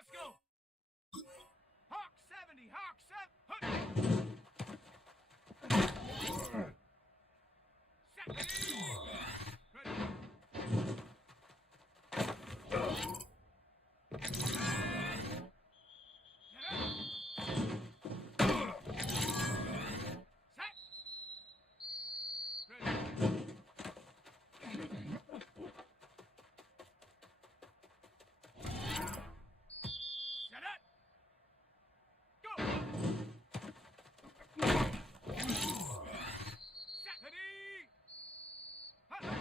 Let's go. Hawk 70, Hawk 7. Set. Ready. Get up. Set. Ready. Set up. Go. Set. Ready. Ha, ha.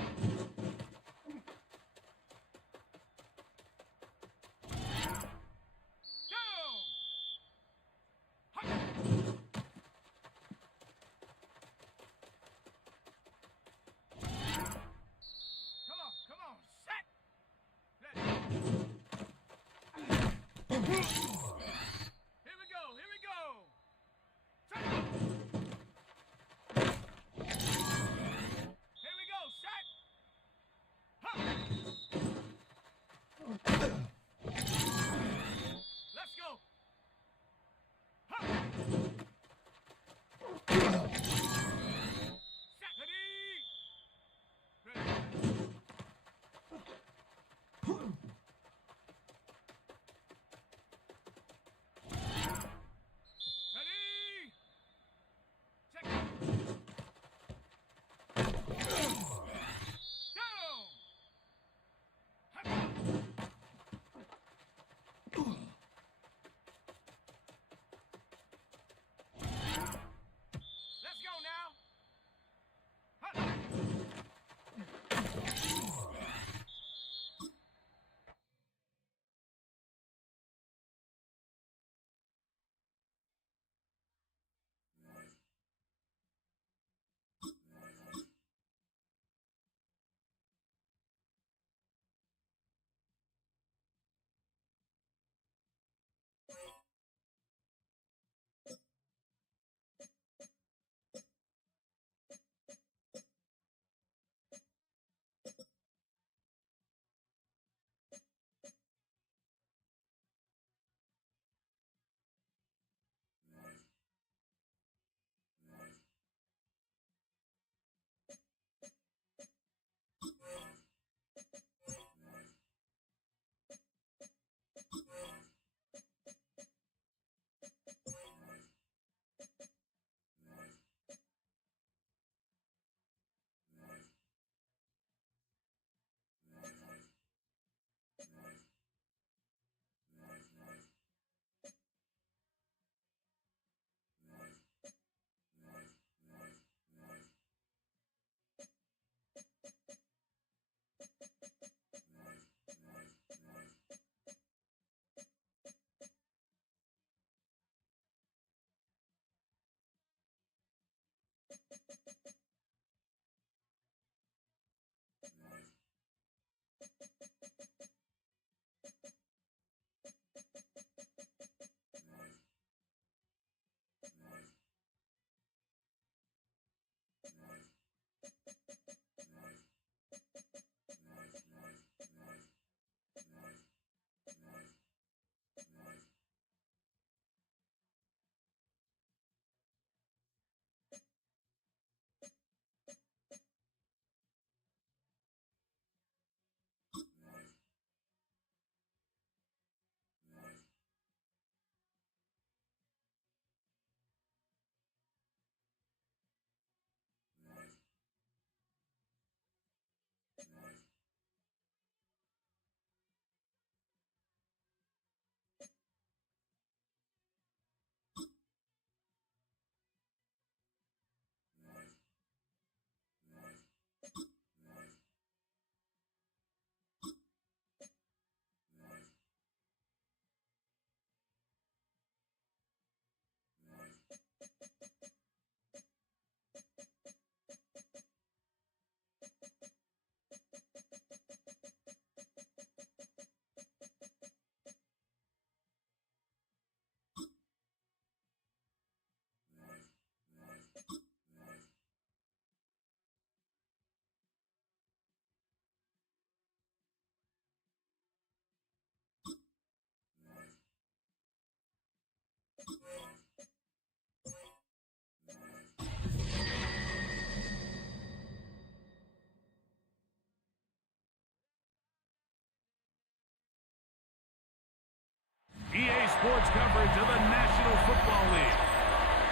sports coverage of the National Football League.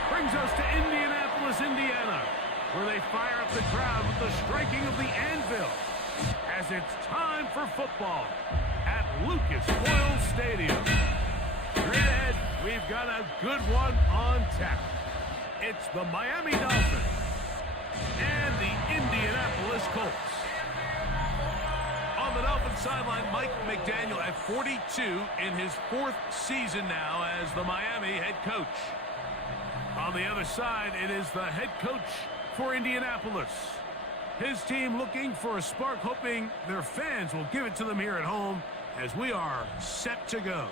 Brings us to Indianapolis, Indiana, where they fire up the crowd with the striking of the anvil, as it's time for football at Lucas Oil Stadium. Straight ahead, we've got a good one on tap. It's the Miami Dolphins and the Indianapolis Colts. On the Dolphins sideline, Mike McDaniel at 42 in his 4th season now as the Miami head coach. On the other side, it is the head coach for Indianapolis. His team looking for a spark, hoping their fans will give it to them here at home as we are set to go.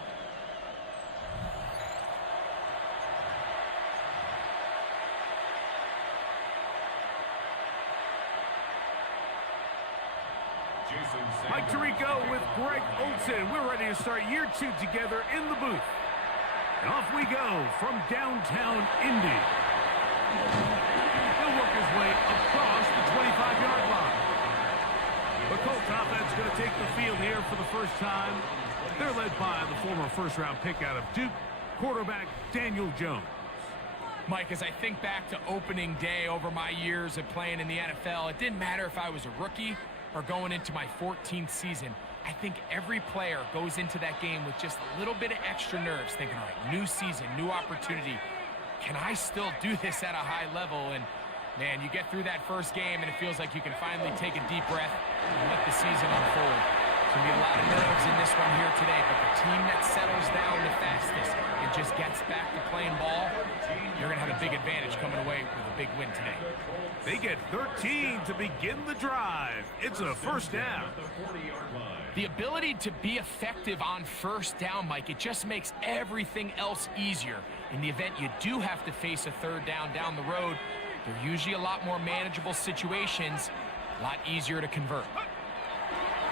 Mike Tirico with Greg Olsen. We're ready to start year 2 together in the booth. And off we go from downtown Indy. He'll work his way across the 25-yard line. The Colts offense going to take the field here for the first time. They're led by the former first-round pick out of Duke, quarterback Daniel Jones. Mike, as I think back to opening day over my years of playing in the NFL, it didn't matter if I was a rookie or going into my 14th season. I think every player goes into that game with just a little bit of extra nerves, thinking, all right, new season, new opportunity. Can I still do this at a high level? And, man, you get through that first game, and it feels like you can finally take a deep breath and let the season unfold. There's going to be a lot of nerves in this one here today, but the team that settles down the fastest and just gets back to playing ball, you're going to have a big advantage coming away with a big win today. They get 13 to begin the drive. It's a first down. The ability to be effective on first down, Mike, it just makes everything else easier. In the event you do have to face a third down the road, they're usually a lot more manageable situations, a lot easier to convert.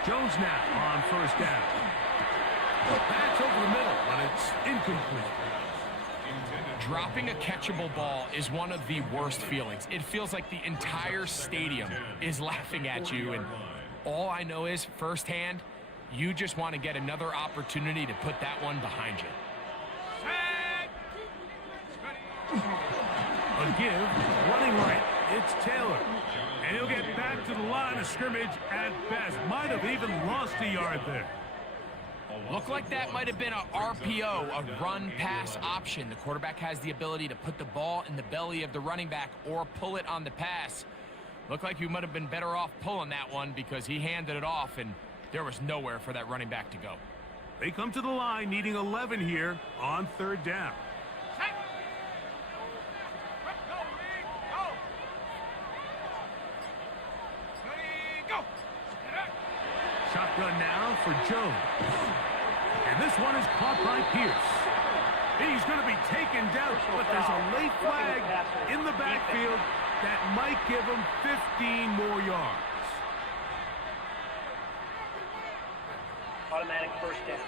Jones now on first down. Pass over the middle, but it's incomplete. Dropping a catchable ball is one of the worst feelings. It feels like the entire stadium is laughing at you, and all I know is firsthand, you just want to get another opportunity to put that one behind you. A give, running right, it's Taylor. And he'll get back to the line of scrimmage at best. Might have even lost a yard there. Looked like that might have been a RPO, a run-pass option. The quarterback has the ability to put the ball in the belly of the running back or pull it on the pass. Looked like you might have been better off pulling that one because he handed it off, and there was nowhere for that running back to go. They come to the line needing 11 here on third down. Shotgun now for Jones. And this one is caught by Pierce. He's going to be taken down, but there's a late flag in the backfield that might give him 15 more yards. Automatic first down.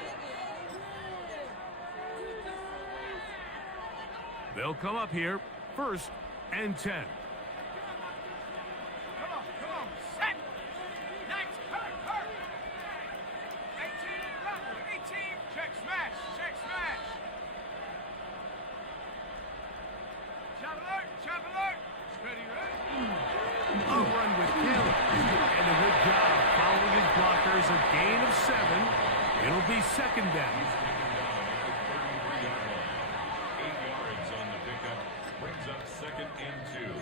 They'll come up here, 1st and 10. A gain of 7. It'll be second down. 8 yards on the pickup. Brings up 2nd and 2.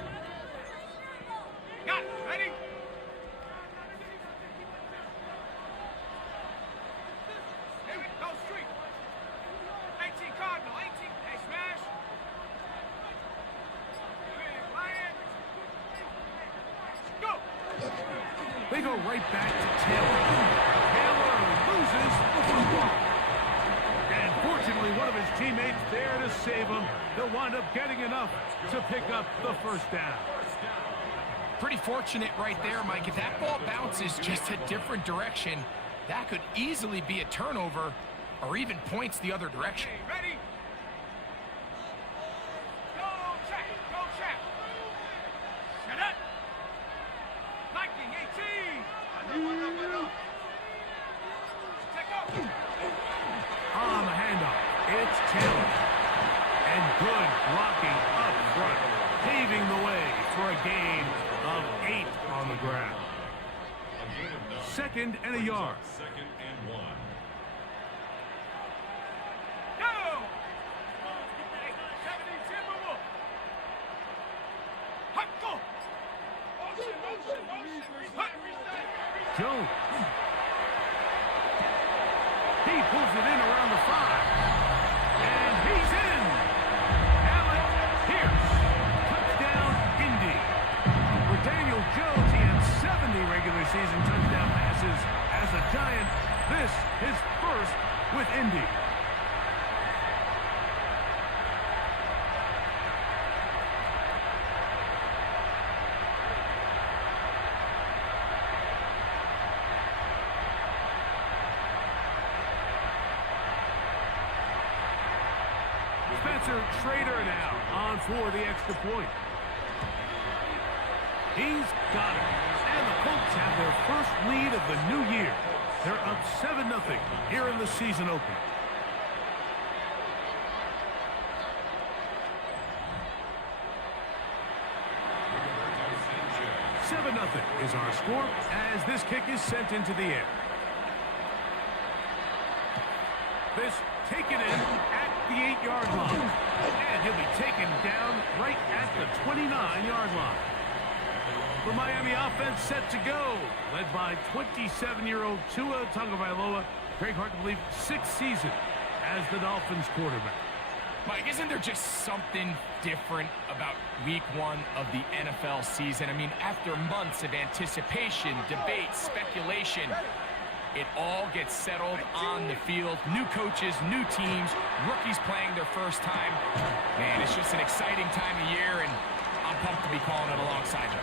Got it. Ready? David, go street. 18 Cardinal. 18. Hey, smash. Big Lion. Go. They go right back to Taylor. Taylor loses the football. And fortunately, one of his teammates there to save him. They'll wind up getting enough to pick up the first down. Pretty fortunate right there, Mike. If that ball bounces just a different direction, that could easily be a turnover or even points the other direction. Ready? Go check. Go check. Set up. Viking 18. Take off. On the handoff, it's blocking up front, paving the way for a gain of 8 on the ground. A gain of 9. Second and a yard. Second and 1. Go! 70, Timberwolf! Hot, go! Jones. He pulls it in around the 5. And he's in. Allen Pierce. Touchdown, Indy. For Daniel Jones, he had 70 regular season touchdown passes as a Giant. This his first with Indy. Spencer Schrader now on for the extra point. He's got it. And the Colts have their first lead of the new year. They're up 7-0 here in the season opener. 7-0 is our score as this kick is sent into the air. This taken in at the 8-yard line. And he'll be taken down right at the 29-yard line. The Miami offense set to go, led by 27-year-old Tua Tagovailoa. Greg, hard to believe, 6th season as the Dolphins quarterback. Mike, isn't there just something different about week 1 of the NFL season? I mean, after months of anticipation, debate, speculation, it all gets settled on the field. New coaches, new teams, rookies playing their first time. Man, it's just an exciting time of year, and I'm pumped to be calling it alongside you.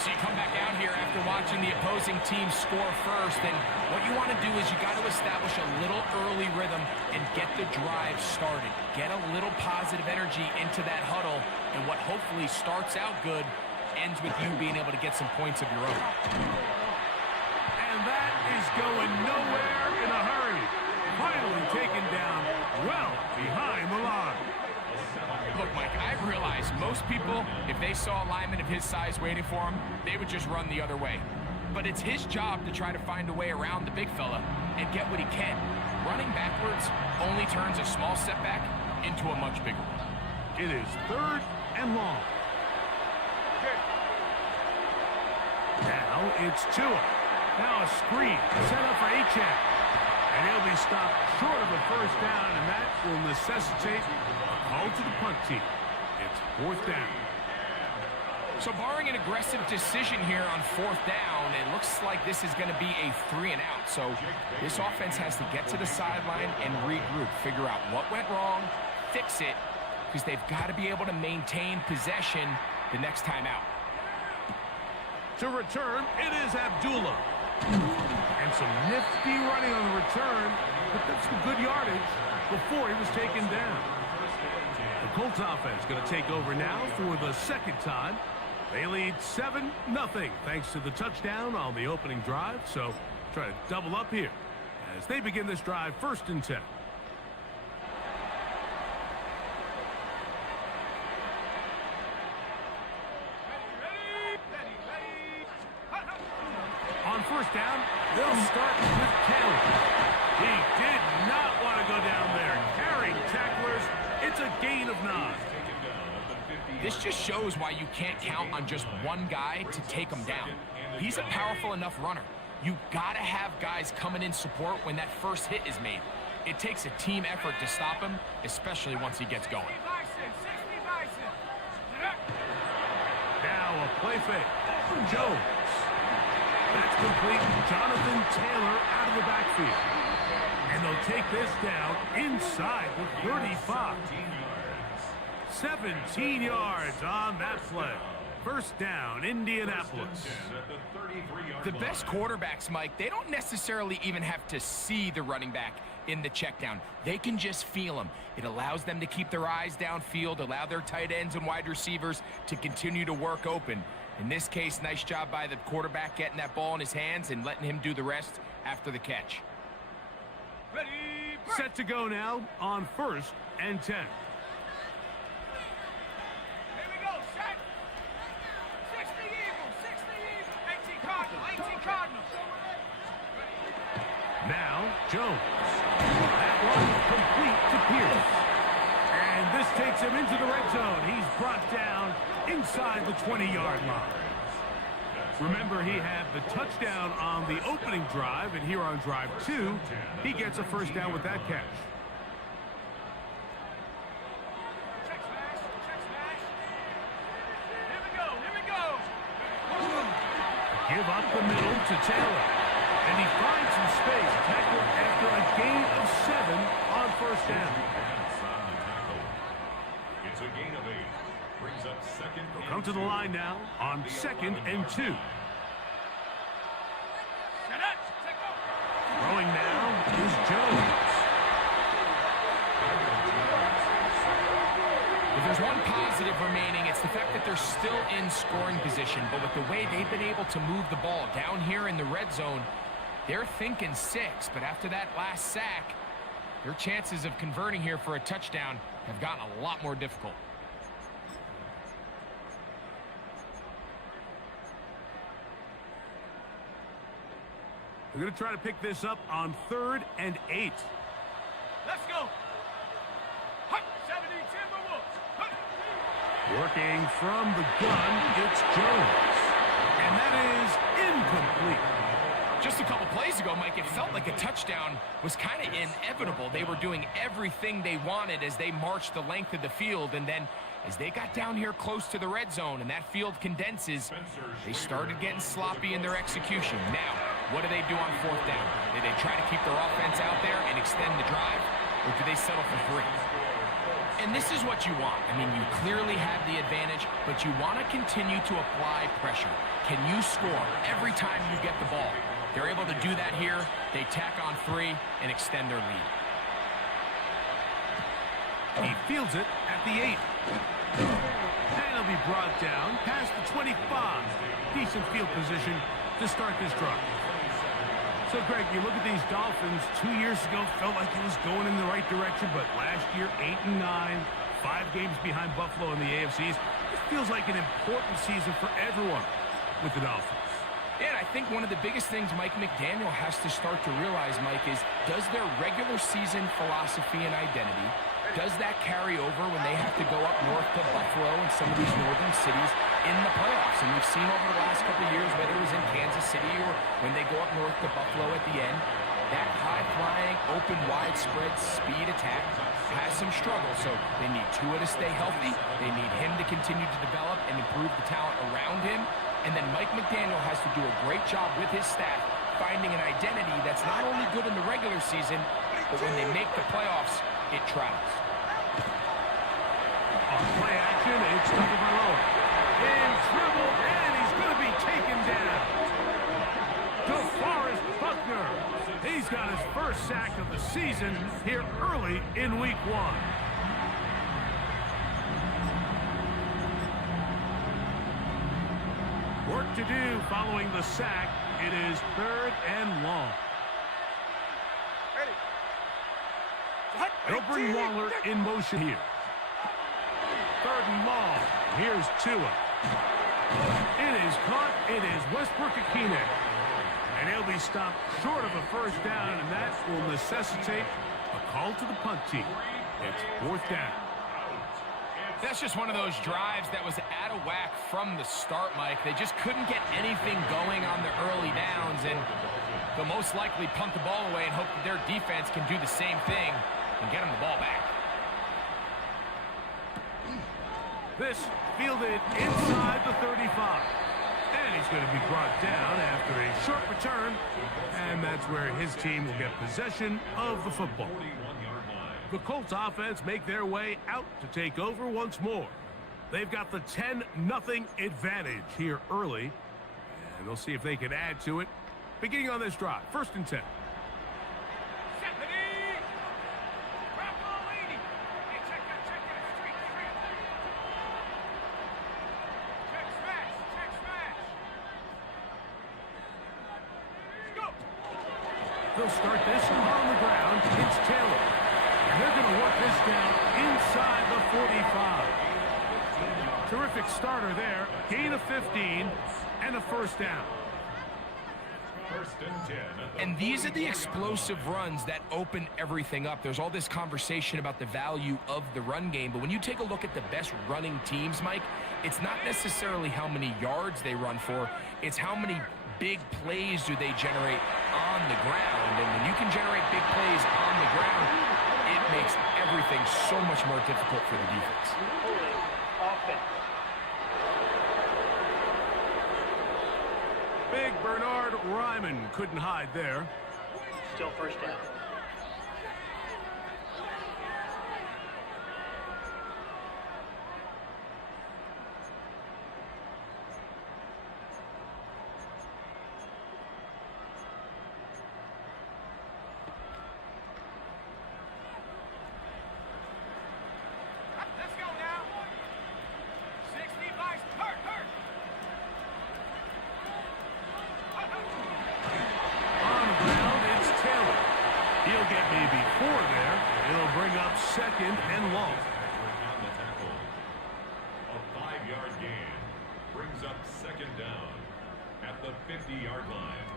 So you come back out here after watching the opposing team score first, and what you want to do is you got to establish a little early rhythm and get the drive started. Get a little positive energy into that huddle, and what hopefully starts out good ends with you being able to get some points of your own. And that is going nowhere in a hurry. Finally taken down well behind the line. Look, Mike, I realize most people, if they saw a lineman of his size waiting for him, they would just run the other way. But it's his job to try to find a way around the big fella and get what he can. Running backwards only turns a small setback into a much bigger one. It is 3rd and long. Now it's Tua. Now a screen set up for Achane. And he'll be stopped short of a first down, and that will necessitate a call to the punt team. It's 4th down. So barring an aggressive decision here on 4th down, it looks like this is going to be a 3-and-out. So this offense has to get to the sideline and regroup, figure out what went wrong, fix it, because they've got to be able to maintain possession the next time out. To return, it is Abdullah. And some nifty running on the return, but that's some good yardage before he was taken down. The Colts offense going to take over now for the 2nd time. They lead 7-0 thanks to the touchdown on the opening drive. So try to double up here as they begin this drive 1st and 10. On 1st down, they'll start with Taylor. He did not want to go down there. Carrying tacklers, it's a gain of 9. This just shows why you can't count on just one guy to take him down. He's a powerful enough runner. You got to have guys coming in support when that first hit is made. It takes a team effort to stop him, especially once he gets going. Now a play fake. Jones. That's complete. Jonathan Taylor out of the backfield. And they'll take this down inside the 35. 17 yards on that play. 1st down, Indianapolis. The best quarterbacks, Mike, they don't necessarily even have to see the running back in the check down. They can just feel him. It allows them to keep their eyes downfield, allow their tight ends and wide receivers to continue to work open. In this case, nice job by the quarterback getting that ball in his hands and letting him do the rest after the catch. Set to go now on 1st and 10. Now, Jones. That one complete to Pierce. And this takes him into the red zone. He's brought down inside the 20-yard line. Remember, he had the touchdown on the opening drive, and here on drive 2, he gets a first down with that catch. Check smash. Check smash. Here we go. Here we go. Give up the middle to Taylor. And he finds some space. Tackle after a gain of 7 on first down. It's a gain of 8. Brings up second. They'll come to the line now on 2nd and 2. Set up. Take over. Throwing now is Jones. If there's one positive remaining, it's the fact that they're still in scoring position. But with the way they've been able to move the ball down here in the red zone, they're thinking 6. But after that last sack, their chances of converting here for a touchdown have gotten a lot more difficult. We're going to try to pick this up on 3rd and 8. Let's go. Hut. 70 Timberwolves. Hut. Working from the gun, it's Jones. And that is incomplete. Just a couple plays ago, Mike, it felt like a touchdown was kind of inevitable. They were doing everything they wanted as they marched the length of the field, and then as they got down here close to the red zone and that field condenses, they started getting sloppy in their execution. Now, what do they do on 4th down? Do they try to keep their offense out there and extend the drive, or do they settle for 3? And this is what you want. I mean, you clearly have the advantage, but you want to continue to apply pressure. Can you score every time you get the ball? They're able to do that here. They tack on 3 and extend their lead. He fields it at the 8. And he'll be brought down past the 25. Decent field position to start this drive. So, Greg, you look at these Dolphins, 2 years ago, felt like it was going in the right direction, but last year, 8-9, 5 games behind Buffalo in the AFCs. It feels like an important season for everyone with the Dolphins. Yeah, and I think one of the biggest things Mike McDaniel has to start to realize, Mike, is does their regular season philosophy and identity, does that carry over when they have to go up north to Buffalo and some of these northern cities in the playoffs? And we've seen over the last couple of years, whether it was in Kansas City or when they go up north to Buffalo at the end, that high-flying, open, widespread speed attack has some struggle. So they need Tua to stay healthy. They need him to continue to develop and improve the talent around him. And then Mike McDaniel has to do a great job with his staff finding an identity that's not only good in the regular season, but when they make the playoffs, it travels. On play action, it's Tagovailoa. In trouble, and he's going to be taken down. DeForest Buckner. He's got his first sack of the season here early in week 1. Work to do following the sack. It is 3rd and long. They'll bring Waller in motion here. 3rd and long. Here's Tua. It is caught. It is Westbrook-Ikhine. And he'll be stopped short of a first down, and that will necessitate a call to the punt team. It's 4th down. That's just one of those drives that was out of whack from the start, Mike. They just couldn't get anything going on the early downs, and they'll most likely punt the ball away and hope that their defense can do the same thing and get them the ball back. This fielded inside the 35. And he's going to be brought down after a short return, and that's where his team will get possession of the football. The Colts offense make their way out to take over once more. They've got the 10-0 advantage here early, and they'll see if they can add to it. Beginning on this drive, 1st and 10. They'll start this on the ground. It's Taylor. And they're going to work this down inside the 45. Terrific starter there. Gain of 15 and a first down. First and 10. And these are the explosive runs that open everything up. There's all this conversation about the value of the run game, but when you take a look at the best running teams, Mike, it's not necessarily how many yards they run for, it's how many big plays do they generate on the ground. And when you can generate big plays on the ground, it makes everything so much more difficult for the defense. Holding offense. Big Bernard Ryman couldn't hide there. Still first down. Let's go now. 60 vice. Hurt. On the ground, it's Taylor. He'll get maybe 4 there. It'll bring up second and long. On the tackle. A 5-yard gain brings up second down at the 50-yard line.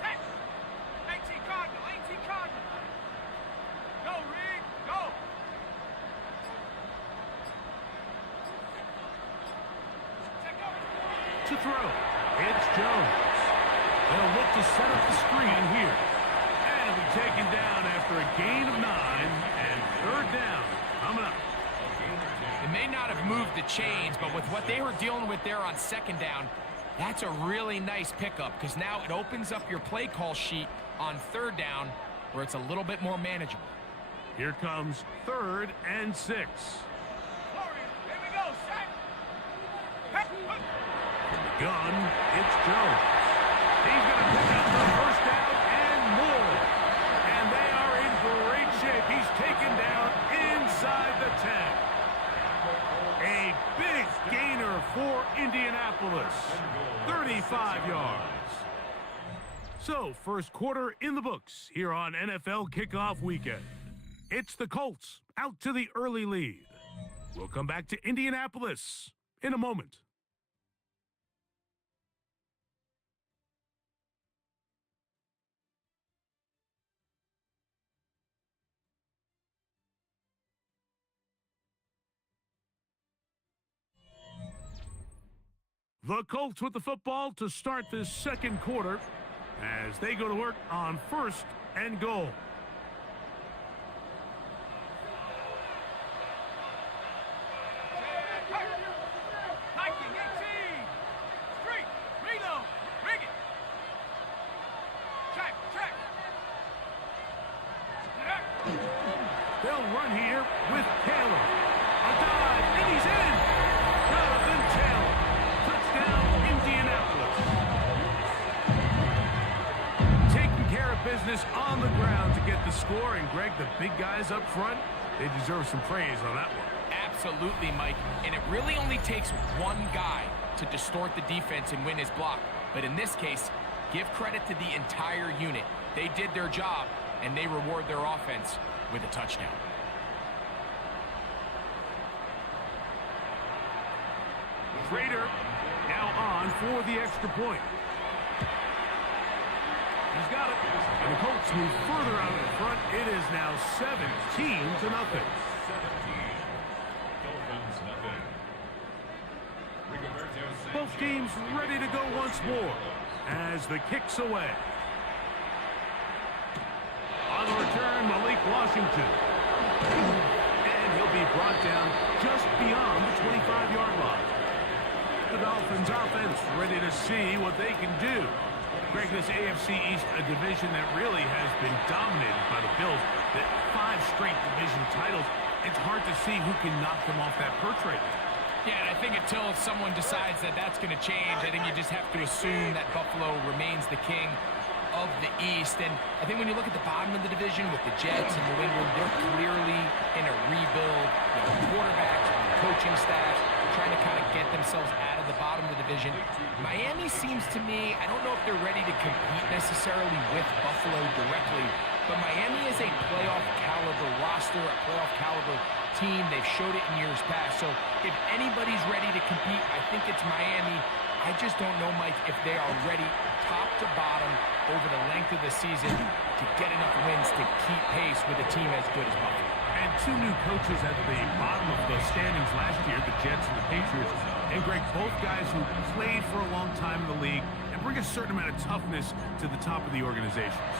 Set. 18 Cardinal. Go, Reed. Go. Check up. To throw, it's Jones. They'll look to set up the screen here. And it'll be taken down after a gain of 9 and third down coming up. It may not have moved the chains, but with what they were dealing with there on second down, that's a really nice pickup because now it opens up your play call sheet on third down where it's a little bit more manageable. Here comes 3rd and 6. Warriors. Here we go. Set. Hey, look. Gun, it's Jones. He's going to pick up the first down and more. And they are in great shape. He's taken down inside the 10. A big gainer for Indianapolis. 35 yards. So, first quarter in the books here on NFL Kickoff Weekend. It's the Colts out to the early lead. We'll come back to Indianapolis in a moment. The Colts with the football to start this second quarter as they go to work on 1st and goal. Hiking 18. Street. Reload. Rig it. Check. They'll run here with Taylor. A dive, and he's in. Jonathan Taylor. Touchdown, Indianapolis. Taking care of business on the ground to get the score. And, Greg, the big guys up front, they deserve some praise on that one. Absolutely, Mike. And it really only takes one guy to distort the defense and win his block. But in this case, give credit to the entire unit. They did their job, and they reward their offense with a touchdown. Prater now on for the extra point. He's got it. And the Colts move further out in front. It is now 17-0. Dolphins nothing. Both teams ready to go once more as the kick's away. On the return, Malik Washington. And he'll be brought down just beyond the 25-yard line. The Dolphins offense ready to see what they can do. Greg, this AFC East, a division that really has been dominated by the Bills. That 5 straight division titles, it's hard to see who can knock them off that perch right now. Yeah, and I think until someone decides that that's going to change, I think you just have to assume that Buffalo remains the king of the East. And I think when you look at the bottom of the division with the Jets and New England, they're clearly in a rebuild. Quarterbacks, coaching staff, trying to kind of get themselves out of the bottom of the division. Miami seems to me, I don't know if they're ready to compete necessarily with Buffalo directly, but Miami is a playoff caliber roster, a playoff caliber team. They've showed it in years past. So if anybody's ready to compete, I think it's Miami. I just don't know, Mike, if they are ready top to bottom over the length of the season to get enough wins to keep pace with a team as good as Buffalo. And two new coaches at the bottom of the standings last year, the Jets and the Patriots. And Greg, both guys who played for a long time in the league and bring a certain amount of toughness to the top of the organizations.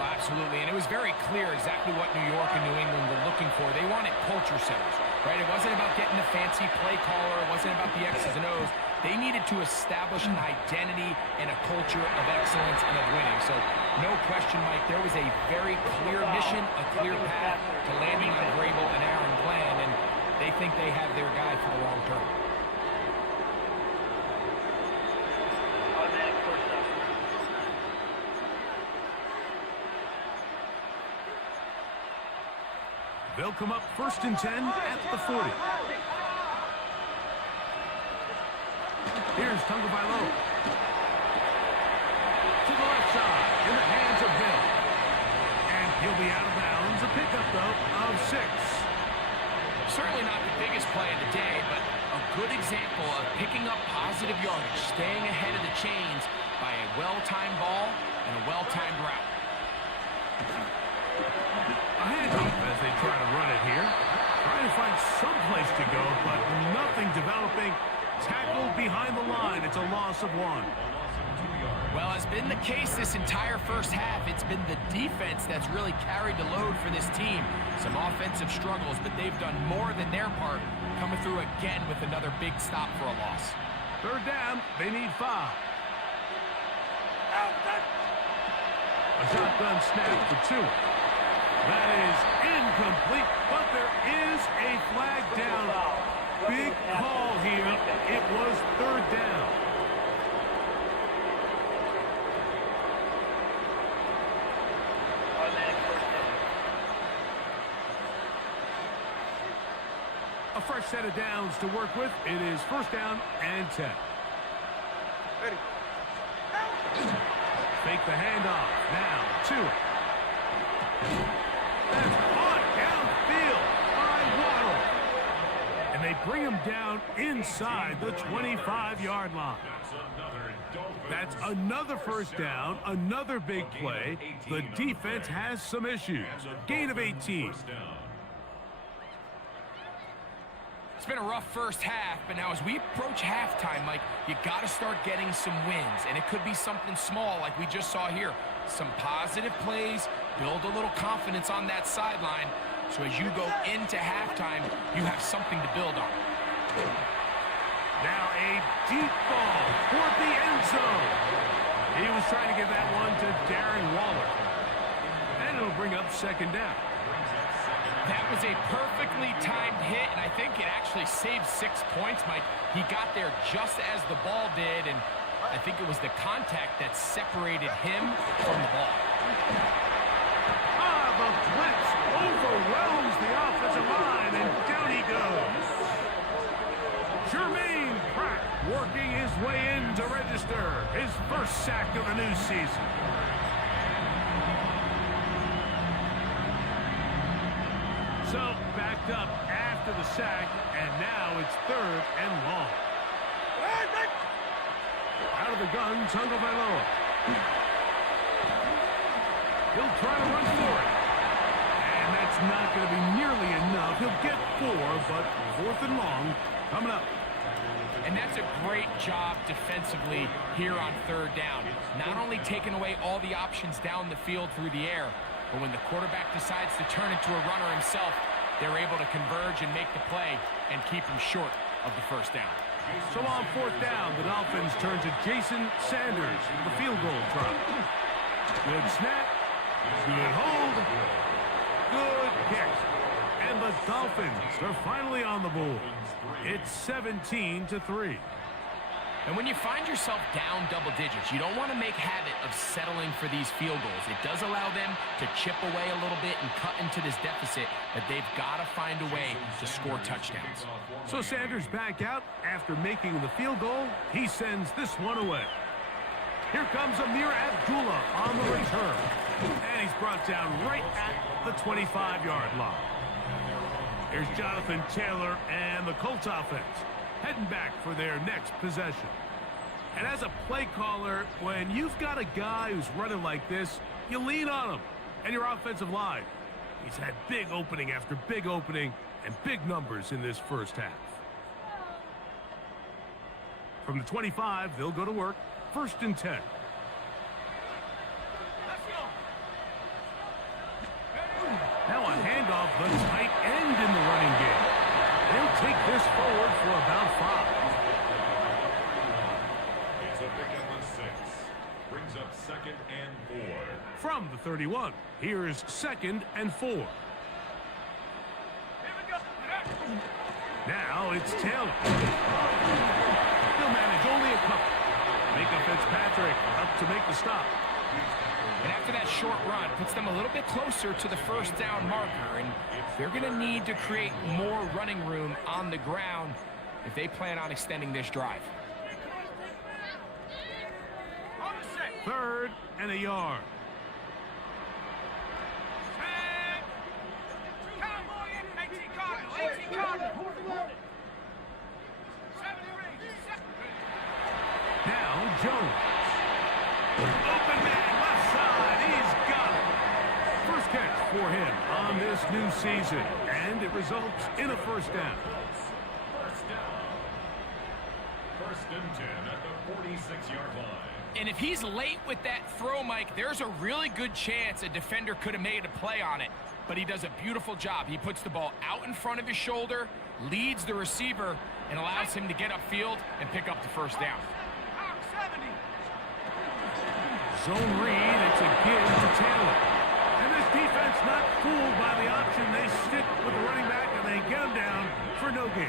Oh, absolutely, and it was very clear exactly what New York and New England were looking for. They wanted culture setters, right? It wasn't about getting the fancy play caller. It wasn't about the X's and O's. They needed to establish an identity and a culture of excellence and of winning. So, no question, Mike, there was a very clear mission, a clear path to landing on Vrabel and Aaron Glenn, and they think they have their guy for the long term. Automatic first down. They'll come up 1st and 10 at the 40. Here's Tagovailoa. To the left side, in the hands of Hill. And he'll be out of bounds. A pickup, though, of 6. Certainly not the biggest play of the day, but a good example of picking up positive yardage, staying ahead of the chains by a well-timed ball and a well-timed route. A handoff as they try to run it here. Trying to find some place to go, but nothing developing. Tackled behind the line. It's a loss of 1. Well, has been the case this entire first half. It's been the defense that's really carried the load for this team. Some offensive struggles, but they've done more than their part, coming through again with another big stop for a loss. 3rd down, they need 5. A shotgun snap for 2. That is incomplete, but there is a flag down. Big call here. It was 3rd down. Automatic first down. A fresh set of downs to work with. It is 1st down and 10. Ready. Fake the handoff. Now, 2. That's caught downfield by Waddle. And they bring him down inside the 25-yard line. That's another 1st down, another big play. The defense has some issues. Gain of 18. It's been a rough first half, but now as we approach halftime, Mike, you got to start getting some wins, and it could be something small like we just saw here. Some positive plays, build a little confidence on that sideline, so as you go into halftime, you have something to build on. Now a deep ball toward the end zone. He was trying to give that one to Darren Waller. And it'll bring up 2nd down. That was a perfectly timed hit, and I think it actually saved 6 points, Mike. He got there just as the ball did, and I think it was the contact that separated him from the ball. The blitz overwhelms the offensive line, and down he goes. Jermaine Pratt working his way in to register his 1st sack of the new season. So, backed up after the sack, and now it's 3rd and long. Out of the gun, Tagovailoa. He'll try to run for it. And that's not going to be nearly enough. He'll get 4, but 4th and long coming up. And that's a great job defensively here on 3rd down. Not only taking away all the options down the field through the air, but when the quarterback decides to turn into a runner himself, they're able to converge and make the play and keep him short of the 1st down. So on 4th down, the Dolphins turn to Jason Sanders, the field goal drop. Good snap, good hold, good kick. And the Dolphins are finally on the board. It's 17-3. And when you find yourself down double digits, you don't want to make habit of settling for these field goals. It does allow them to chip away a little bit and cut into this deficit, but they've got to find a way to score touchdowns. So Sanders back out after making the field goal. He sends this one away. Here comes Amir Abdullah on the return. And he's brought down right at the 25-yard line. Here's Jonathan Taylor and the Colts offense heading back for their next possession. And as a play caller, when you've got a guy who's running like this, you lean on him and your offensive line. He's had big opening after big opening and big numbers in this first half. From the 25, they'll go to work. 1st and 10. Now a handoff, the tight end in the running game. They'll take this forward for about 5. It's a pick on the 6. Brings up 2nd and 4. From the 31, here's 2nd and 4. Now it's Taylor. He'll manage only a couple. Micah Fitzpatrick up to make the stop. And after that short run, puts them a little bit closer to the 1st down marker. And they're going to need to create more running room on the ground if they plan on extending this drive. 3rd and a yard. Now Jones. Open man, left side. He's got it. First catch for him on this new season. And it results in a 1st down. 1st and 10 at the 46-yard line. And if he's late with that throw, Mike, there's a really good chance a defender could have made a play on it. But he does a beautiful job. He puts the ball out in front of his shoulder, leads the receiver, and allows him to get upfield and pick up the 1st down. Zone read, it's a give to Taylor. And this defense not fooled by the option. They stick with the running back and they get him down for no gain.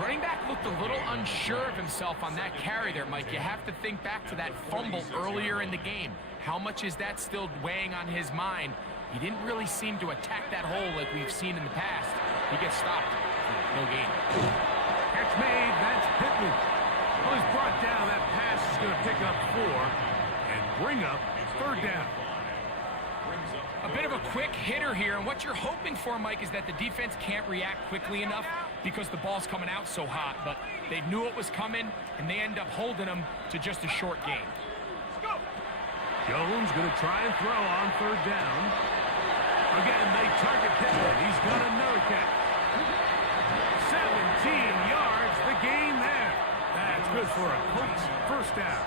Running back looked a little unsure of himself on that carry there, Mike. You have to think back to that fumble earlier in the game. How much is that still weighing on his mind? He didn't really seem to attack that hole like we've seen in the past. He gets stopped. No gain. Catch made, that's Pittman. Well, he's brought down. That pass is going to pick up 4 and bring up 3rd down. A bit of a quick hitter here, and what you're hoping for, Mike, is that the defense can't react quickly enough because the ball's coming out so hot, but they knew it was coming, and they end up holding them to just a short gain. Jones going to try and throw on 3rd down. Again, they target Pittman. He's got another catch. 17 yards, the gain there. That's good for a Colts 1st down.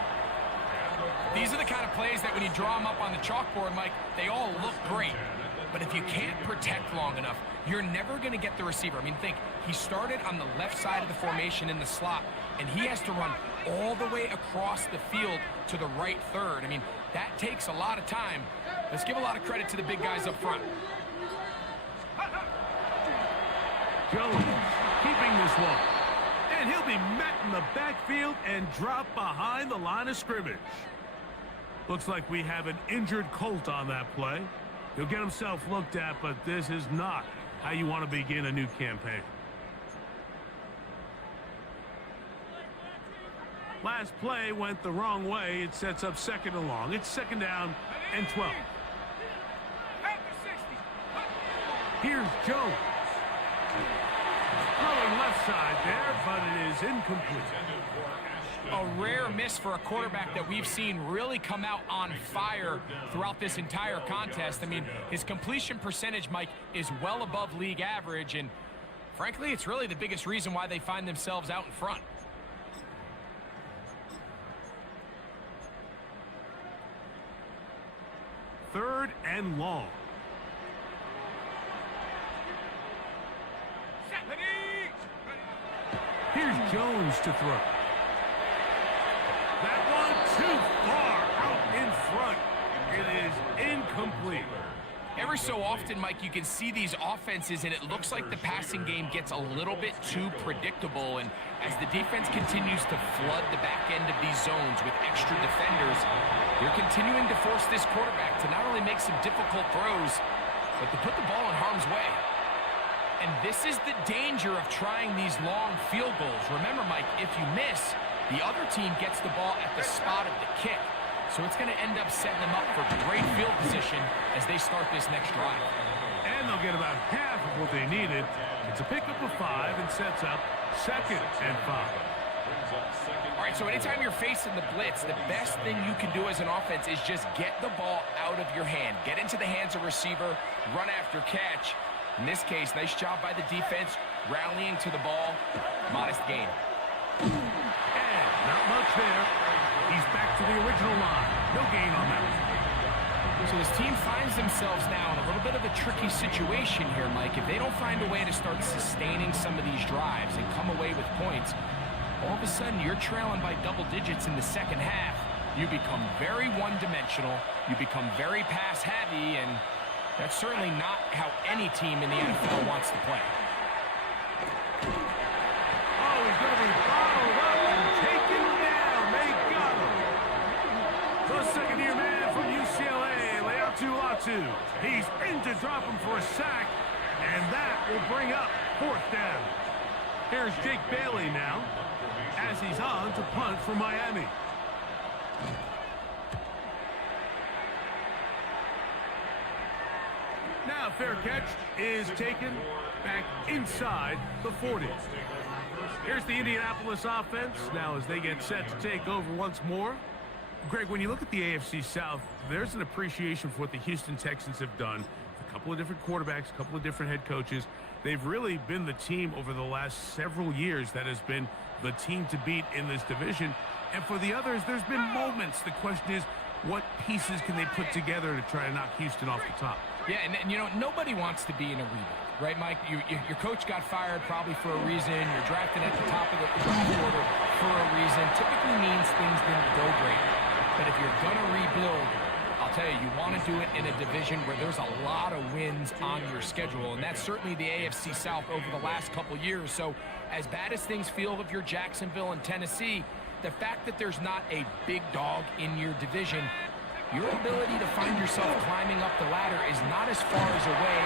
These are the kind of plays that when you draw them up on the chalkboard, Mike, they all look great. But if you can't protect long enough, you're never going to get the receiver. I mean, think, he started on the left side of the formation in the slot, and he has to run all the way across the field to the right 3rd. I mean, that takes a lot of time. Let's give a lot of credit to the big guys up front. Jones keeping this one. And he'll be met in the backfield and dropped behind the line of scrimmage. Looks like we have an injured Colt on that play. He'll get himself looked at, but this is not how you want to begin a new campaign. Last play went the wrong way. It sets up 2nd and long. It's 2nd down and 12. Here's Jones. Throwing left side there, but it is incomplete. A rare miss for a quarterback that we've seen really come out on fire throughout this entire contest. I mean, his completion percentage, Mike, is well above league average, and frankly, it's really the biggest reason why they find themselves out in front. Third and long. Here's Jones to throw. That one too far out in front. It is incomplete. Every so often, Mike, you can see these offenses, and it looks like the passing game gets a little bit too predictable. And as the defense continues to flood the back end of these zones with extra defenders, they're continuing to force this quarterback to not only make some difficult throws, but to put the ball in harm's way. And this is the danger of trying these long field goals. Remember, Mike, if you miss, the other team gets the ball at the spot of the kick. So it's going to end up setting them up for great field position as they start this next drive. And they'll get about half of what they needed. It's a pickup of 5 and sets up 2nd and 5. All right, so anytime you're facing the blitz, the best thing you can do as an offense is just get the ball out of your hand. Get into the hands of receiver, run after catch. In this case, nice job by the defense, rallying to the ball. Modest gain. And not much there. He's back to the original line. No gain on that one. So this team finds themselves now in a little bit of a tricky situation here, Mike. If they don't find a way to start sustaining some of these drives and come away with points, all of a sudden you're trailing by double digits in the second half. You become very one-dimensional. You become very pass-heavy, and that's certainly not how any team in the NFL wants to play. Oh, he's going to be bottled up and taken down. They got him. The second-year man from UCLA, Latu. He's in to drop him for a sack, and that will bring up 4th down. Here's Jake Bailey now, as he's on to punt for Miami. Now fair catch is taken back inside the 40. Here's the Indianapolis offense now as they get set to take over once more. Greg, when you look at the AFC South, there's an appreciation for what the Houston Texans have done. A couple of different quarterbacks, a couple of different head coaches. They've really been the team over the last several years that has been the team to beat in this division. And for the others, there's been moments. The question is, what pieces can they put together to try to knock Houston off the top? Yeah, and you know, nobody wants to be in a rebuild, right, Mike? Your coach got fired probably for a reason. You're drafted at the top of the draft order for a reason. Typically means things didn't go great. But if you're going to rebuild, I'll tell you, you want to do it in a division where there's a lot of wins on your schedule, and that's certainly the AFC South over the last couple years. So as bad as things feel if you're Jacksonville and Tennessee, the fact that there's not a big dog in your division, your ability to find yourself climbing up the ladder is not as far as away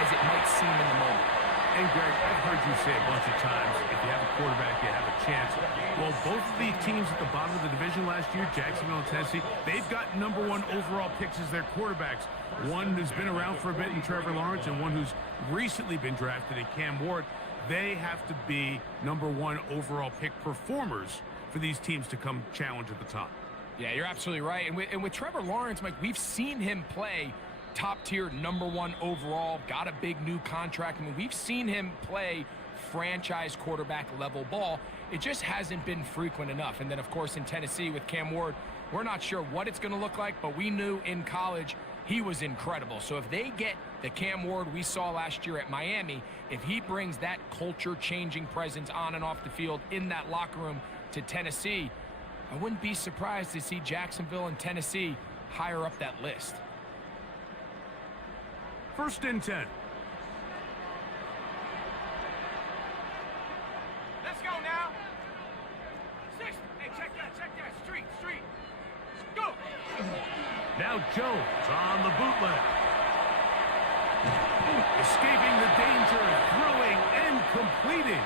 as it might seem in the moment. And Greg, I've heard you say a bunch of times, if you have a quarterback, you have a chance. Well, both of the teams at the bottom of the division last year, Jacksonville and Tennessee, they've got #1 overall picks as their quarterbacks. One who's been around for a bit in Trevor Lawrence, and one who's recently been drafted in Cam Ward. They have to be #1 overall pick performers for these teams to come challenge at the top. Yeah, you're absolutely right. And with Trevor Lawrence, Mike, we've seen him play top-tier #1 overall, got a big new contract. I mean, we've seen him play franchise quarterback level ball. It just hasn't been frequent enough. And then, of course, in Tennessee with Cam Ward, we're not sure what it's going to look like, but we knew in college he was incredible. So if they get the Cam Ward we saw last year at Miami, if he brings that culture-changing presence on and off the field in that locker room to Tennessee, I wouldn't be surprised to see Jacksonville and Tennessee higher up that list. 1st and 10. Let's go now. 6. Hey, check that. Street. Go. Now Jones on the bootleg. Escaping the danger, throwing and completing.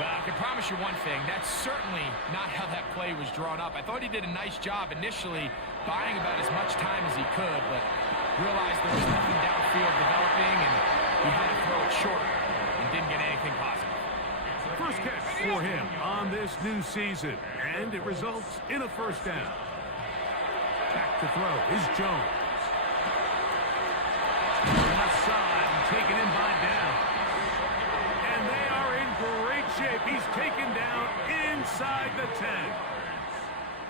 Well, I can promise you one thing. That's certainly not how that play was drawn up. I thought he did a nice job initially buying about as much time as he could, but realized there was nothing downfield developing, and he had to throw it short and didn't get anything positive. First catch for him on this new season, and it results in a 1st down. Back to throw is Jones. Left side and taken in by Down. And they are in great shape. He's taken down inside the 10.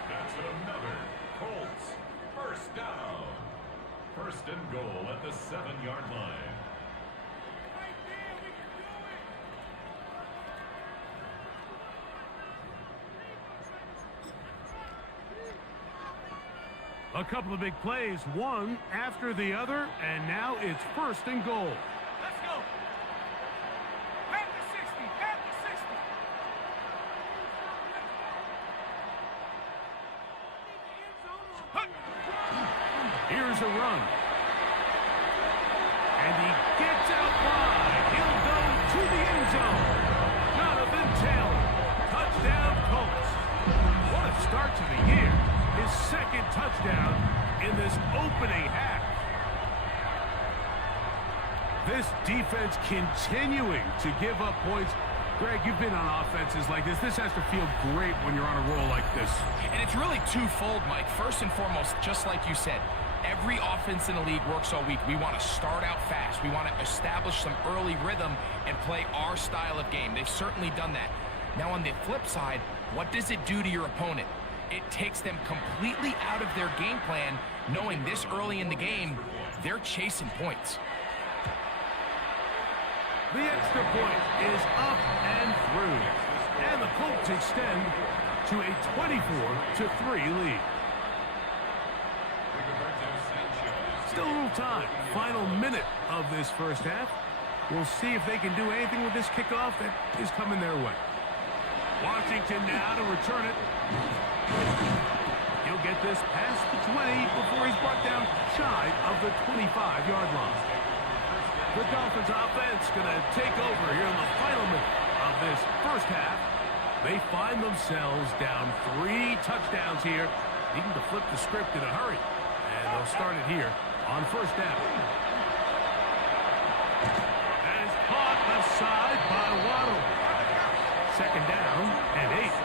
That's another Colts 1st down. 1st and goal at the 7-yard line. A couple of big plays, one after the other, and now it's 1st and goal. Let's go. Pat the 60. Here's a run. And he gets out wide. He'll go to the end zone. Jonathan Taylor. Touchdown Colts. What a start to the year. His 2nd touchdown in this opening half. This defense continuing to give up points. Greg, you've been on offenses like this. This has to feel great when you're on a roll like this. And it's really twofold, Mike. First and foremost, just like you said, every offense in the league works all week. We want to start out fast. We want to establish some early rhythm and play our style of game. They've certainly done that. Now, on the flip side, what does it do to your opponent? It takes them completely out of their game plan, knowing this early in the game, they're chasing points. The extra point is up and through. And the Colts extend to a 24-3 lead. Still a little time. Final minute of this first half. We'll see if they can do anything with this kickoff that is coming their way. Washington now to return it. He'll get this past the 20 before he's brought down shy of the 25-yard line. The Dolphins offense going to take over here in the final minute of this first half. They find themselves down 3 touchdowns here, needing to flip the script in a hurry. And they'll start it here on first down. That is caught left side by Waddle. Second down and 8.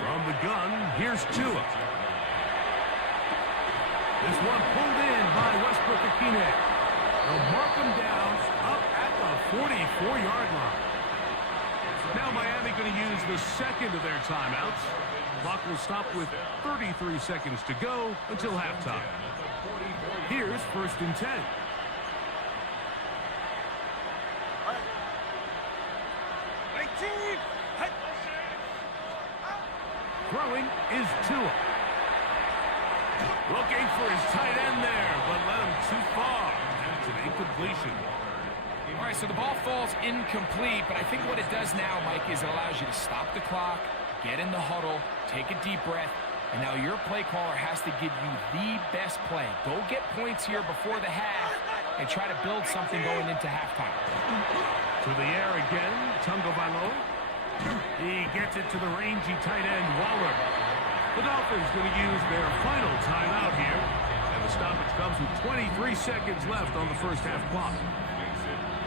From the gun, here's Tua. This one pulled in by Westbrook-Akine. They'll mark him down up at the 44-yard line. Now Miami going to use the second of their timeouts. Clock will stop with 33 seconds to go until halftime. Here's first and 10. Throwing is Tua. Looking for his tight end there, but led him too far. That's an incompletion. All right, so the ball falls incomplete, but I think what it does now, Mike, is it allows you to stop the clock, get in the huddle, take a deep breath, and now your play caller has to give you the best play. Go get points here before the half and try to build something going into halftime. To the air again, Tungo Bailoa. He gets it to the rangy tight end, Waller. The Dolphins going to use their final timeout here. And the stoppage comes with 23 seconds left on the first half clock.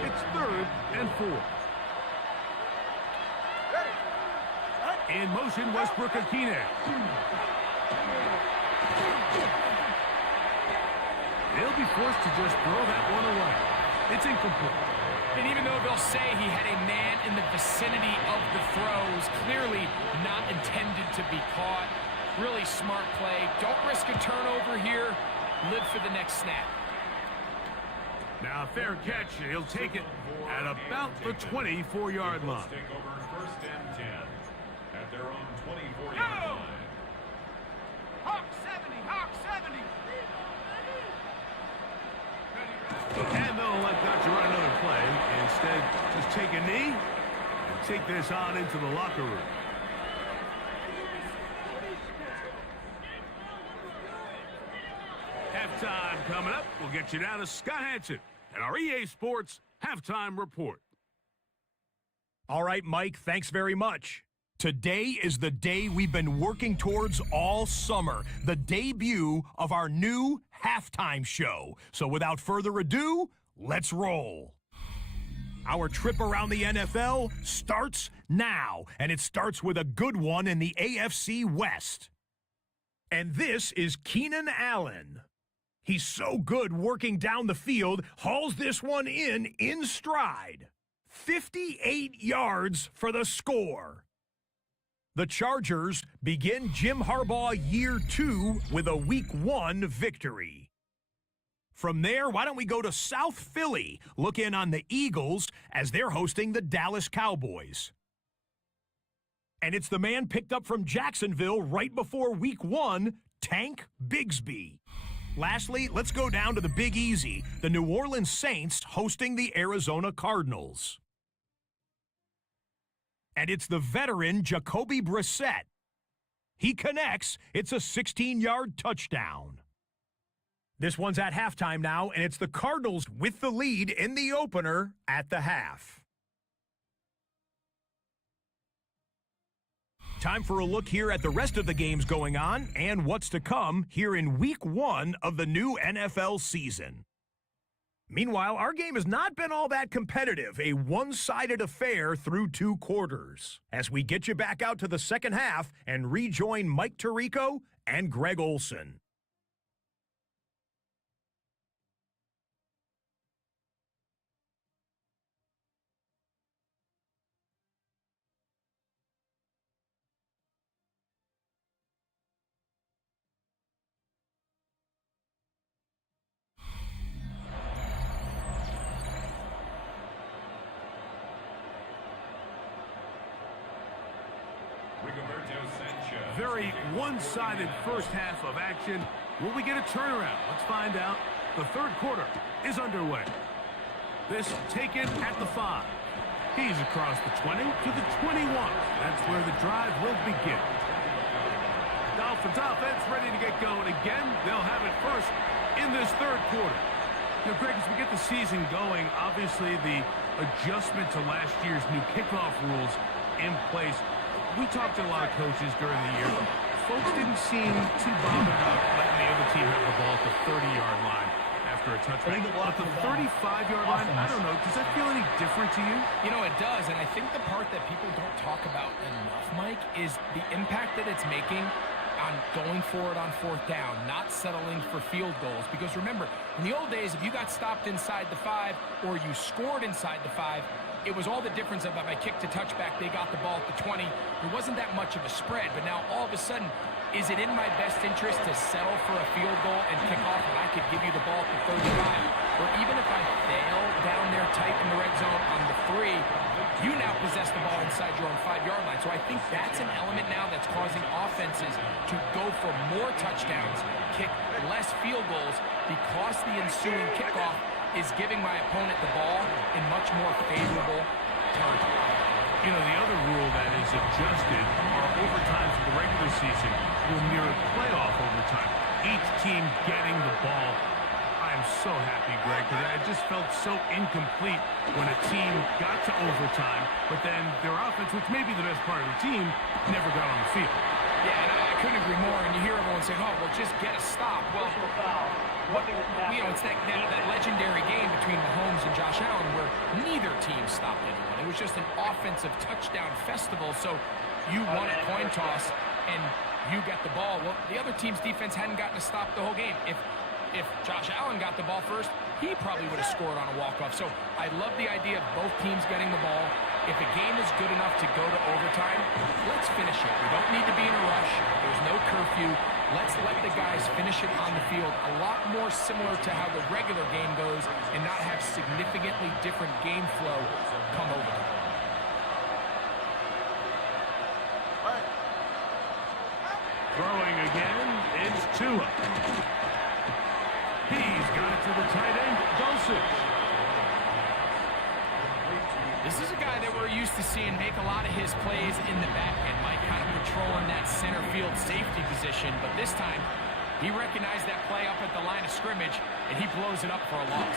It's 3rd and 4. In motion, Westbrook-Akine. They'll be forced to just throw that one away. It's incomplete. And even though they'll say he had a man in the vicinity of the throws, clearly not intended to be caught. Really smart play. Don't risk a turnover here. Live for the next snap. Now, fair catch. He'll take it at about the 24-yard line. Take over first and 10 at their own 24-yard line. Hawk 70, Hawk 70. And they'll let Dutch run another play. Instead, just take a knee and take this on into the locker room. Halftime coming up. We'll get you down to Scott Hansen and our EA Sports Halftime Report. All right, Mike, thanks very much. Today is the day we've been working towards all summer, the debut of our new halftime show. So without further ado, let's roll. Our trip around the NFL starts now, and it starts with a good one in the AFC West. And this is Keenan Allen. He's so good working down the field, hauls this one in stride. 58 yards for the score. The Chargers begin Jim Harbaugh year 2 with a week 1 victory. From there, why don't we go to South Philly, look in on the Eagles as they're hosting the Dallas Cowboys. And it's the man picked up from Jacksonville right before week 1, Tank Bigsby. Lastly, let's go down to the Big Easy, the New Orleans Saints hosting the Arizona Cardinals. And it's the veteran Jacoby Brissett. He connects. It's a 16-yard touchdown. This one's at halftime now, and it's the Cardinals with the lead in the opener at the half. Time for a look here at the rest of the games going on and what's to come here in Week 1 of the new NFL season. Meanwhile, our game has not been all that competitive, a one-sided affair through 2 quarters. As we get you back out to the second half and rejoin Mike Tirico and Greg Olson. Very one-sided first half of action. Will we get a turnaround? Let's find out. The third quarter is underway. This taken at the 5. He's across the 20 to the 21. That's where the drive will begin. Dolphins offense ready to get going again. They'll have it first in this third quarter. Now, Greg, as we get the season going, obviously the adjustment to last year's new kickoff rules in place. We talked to a lot of coaches during the year. Folks didn't seem too bothered about letting the other team have the ball at the 30-yard line after a touchback. But the 35-yard line, I don't know, does that feel any different to you? You know, it does, and I think the part that people don't talk about enough, Mike, is the impact that it's making on going for it on 4th down, not settling for field goals. Because remember, in the old days, if you got stopped inside the 5 or you scored inside the 5, it was all the difference about my kick to touchback. They got the ball at the 20. There wasn't that much of a spread, but now all of a sudden, is it in my best interest to settle for a field goal and kick off when I could give you the ball at the 35? Or even if I fail down there tight in the red zone on the 3, you now possess the ball inside your own 5-yard line. So I think that's an element now that's causing offenses to go for more touchdowns, kick less field goals, because the ensuing kickoff is giving my opponent the ball in much more favorable territory. You know, the other rule that is adjusted are overtimes in the regular season will mirror playoff overtime. Each team getting the ball. I am so happy, Greg, because I just felt so incomplete when a team got to overtime, but then their offense, which may be the best part of the team, never got on the field. Yeah, and I couldn't agree more. And you hear everyone saying, oh, well, just get a stop. Well, you know, it's that legendary game between Mahomes and Josh Allen where neither team stopped anyone. It was just an offensive touchdown festival. So you won a coin toss and you get the ball. Well, the other team's defense hadn't gotten a stop the whole game. If Josh Allen got the ball first, he probably would have scored on a walk-off. So I love the idea of both teams getting the ball. If a game is good enough to go to overtime, let's finish it. We don't need to be in a rush. There's no curfew. Let's let the guys finish it on the field. A lot more similar to how the regular game goes and not have significantly different game flow come overtime. Throwing again, it's Tua. He's got it to the tight end, Dosage. This is a guy that we're used to seeing make a lot of his plays in the back end, Mike, kind of patrolling that center field safety position. But this time, he recognized that play up at the line of scrimmage, and he blows it up for a loss.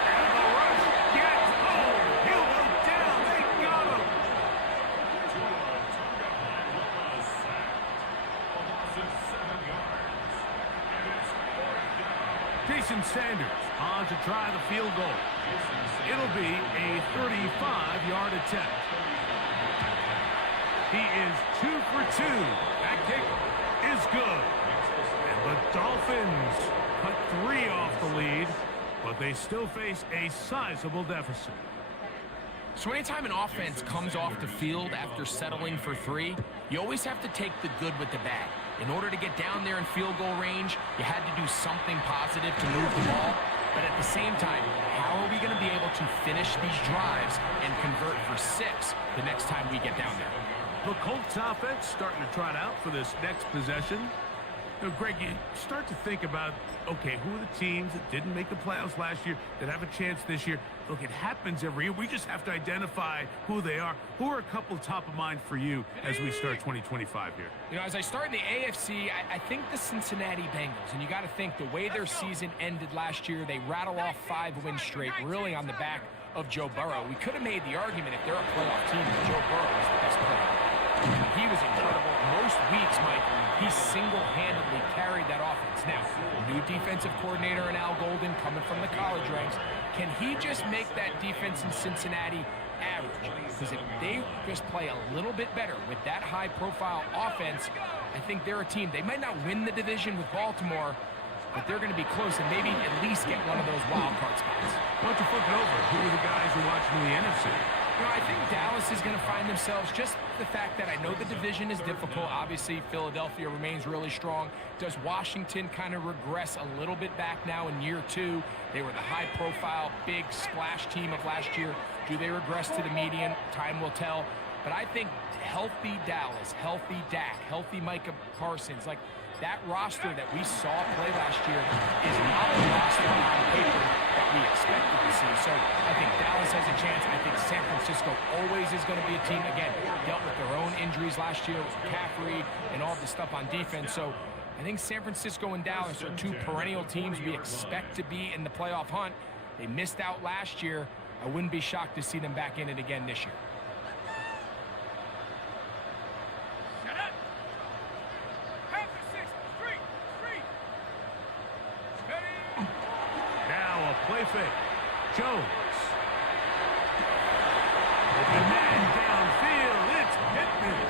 And the rush gets home. He'll go down. They got him. Jason Sanders on to try the field goal. It'll be a 35-yard attempt. He is 2 for 2. That kick is good. And the Dolphins cut 3 off the lead, but they still face a sizable deficit. So anytime an offense comes off the field after settling for 3, you always have to take the good with the bad. In order to get down there in field goal range, you had to do something positive to move the ball. But at the same time, how are we going to be able to finish these drives and convert for 6 the next time we get down there? The Colts offense starting to trot out for this next possession. You know, Greg, you start to think about, okay, who are the teams that didn't make the playoffs last year that have a chance this year? Look, it happens every year. We just have to identify who they are. Who are a couple top of mind for you as we start 2025 here? You know, as I start in the AFC, I think the Cincinnati Bengals, and you got to think the way their season ended last year, they rattle off 5 wins straight, really on the back of Joe Burrow. We could have made the argument if they're a playoff team that Joe Burrow is the best player. He was incredible. Most weeks, Mike, he single-handedly carried that offense. Now, new defensive coordinator in Al Golden coming from the college ranks. Can he just make that defense in Cincinnati average? Because if they just play a little bit better with that high-profile offense, I think they're a team. They might not win the division with Baltimore, but they're going to be close and maybe at least get one of those wild card spots. Why don't you flip it over? Who are the guys you're watching in the NFC? You know, I think Dallas is going to find themselves, just the fact that I know the division is difficult. Obviously, Philadelphia remains really strong. Does Washington kind of regress a little bit back now in year 2? They were the high-profile, big splash team of last year. Do they regress to the median? Time will tell. But I think healthy Dallas, healthy Dak, healthy Micah Parsons, like that roster that we saw play last year is not the roster on paper that we expected to see. So I think Dallas has a chance. I think San Francisco always is going to be a team, again, dealt with their own injuries last year with McCaffrey and all the stuff on defense. So I think San Francisco and Dallas are 2 perennial teams we expect to be in the playoff hunt. They missed out last year. I wouldn't be shocked to see them back in it again this year. Play fake. Jones. Open man downfield. It's Pittman.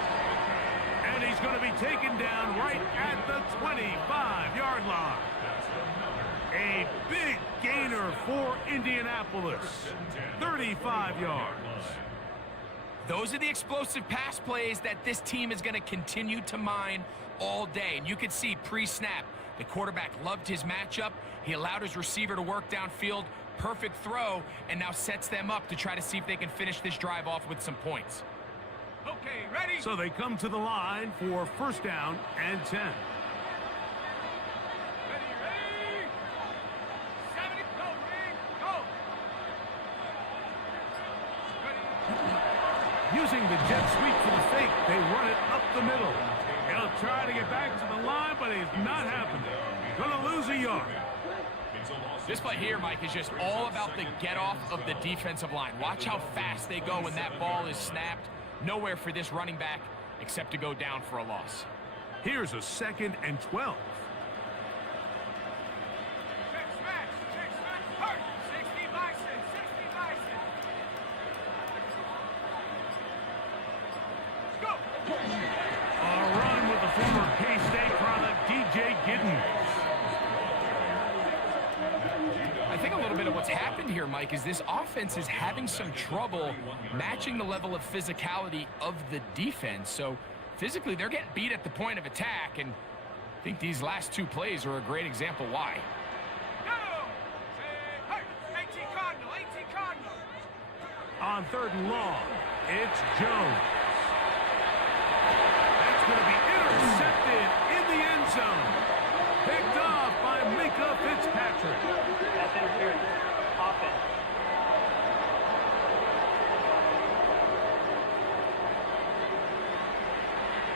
And he's going to be taken down right at the 25-yard line. A big gainer for Indianapolis. 35 yards. Those are the explosive pass plays that this team is going to continue to mine all day. And you can see pre-snap, the quarterback loved his matchup. He allowed his receiver to work downfield. Perfect throw, and now sets them up to try to see if they can finish this drive off with some points. Okay, ready? So they come to the line for first down and 10. Ready, ready? 70, go, ready, go. Ready. Using the jet sweep for the fake, they run it up the middle. He'll try to get back to the line, but it's not happening. Gonna lose a yard. This play here, Mike, is just all about the get-off of the defensive line. Watch how fast they go when that ball is snapped. Nowhere for this running back except to go down for a loss. Here's a 2nd and 12. Check smash, hurt. 60 bison, 60 bison. Go. A run with the former K-State product, DJ Giddens. I think a little bit of what's happened here, Mike, is this offense is having some trouble matching the level of physicality of the defense. So physically, they're getting beat at the point of attack, and I think these last 2 plays are a great example why. Go. Say, hurt. 18 Cardinal, 18 Cardinal. On 3rd and long, it's Jones. That's going to be intercepted in the end zone. Picked off by Micah Fitzpatrick. That's interference. Offense.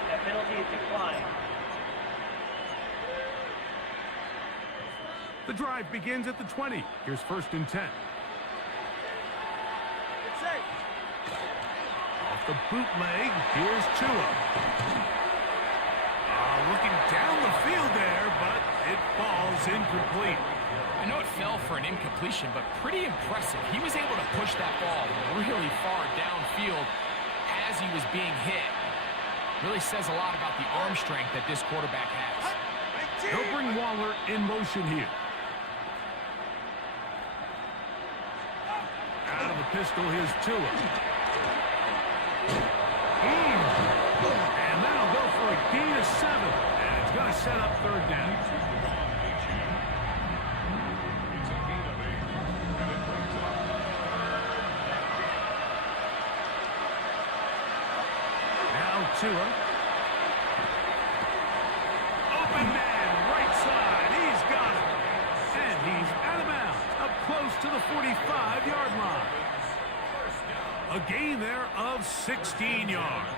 That penalty is declined. The drive begins at the 20. Here's 1st and 10. It's safe. Off the bootleg, here's Tua. Looking down the field there, but it falls incomplete. I know it fell for an incompletion, but pretty impressive. He was able to push that ball really far downfield as he was being hit. Really says a lot about the arm strength that this quarterback has. They'll bring Waller in motion here. Out of the pistol, here's Tua. And that'll go for a gain of 7. And it's going to set up 3rd down. Now Tua. Open man to the 45-yard line. A gain there of 16 yards.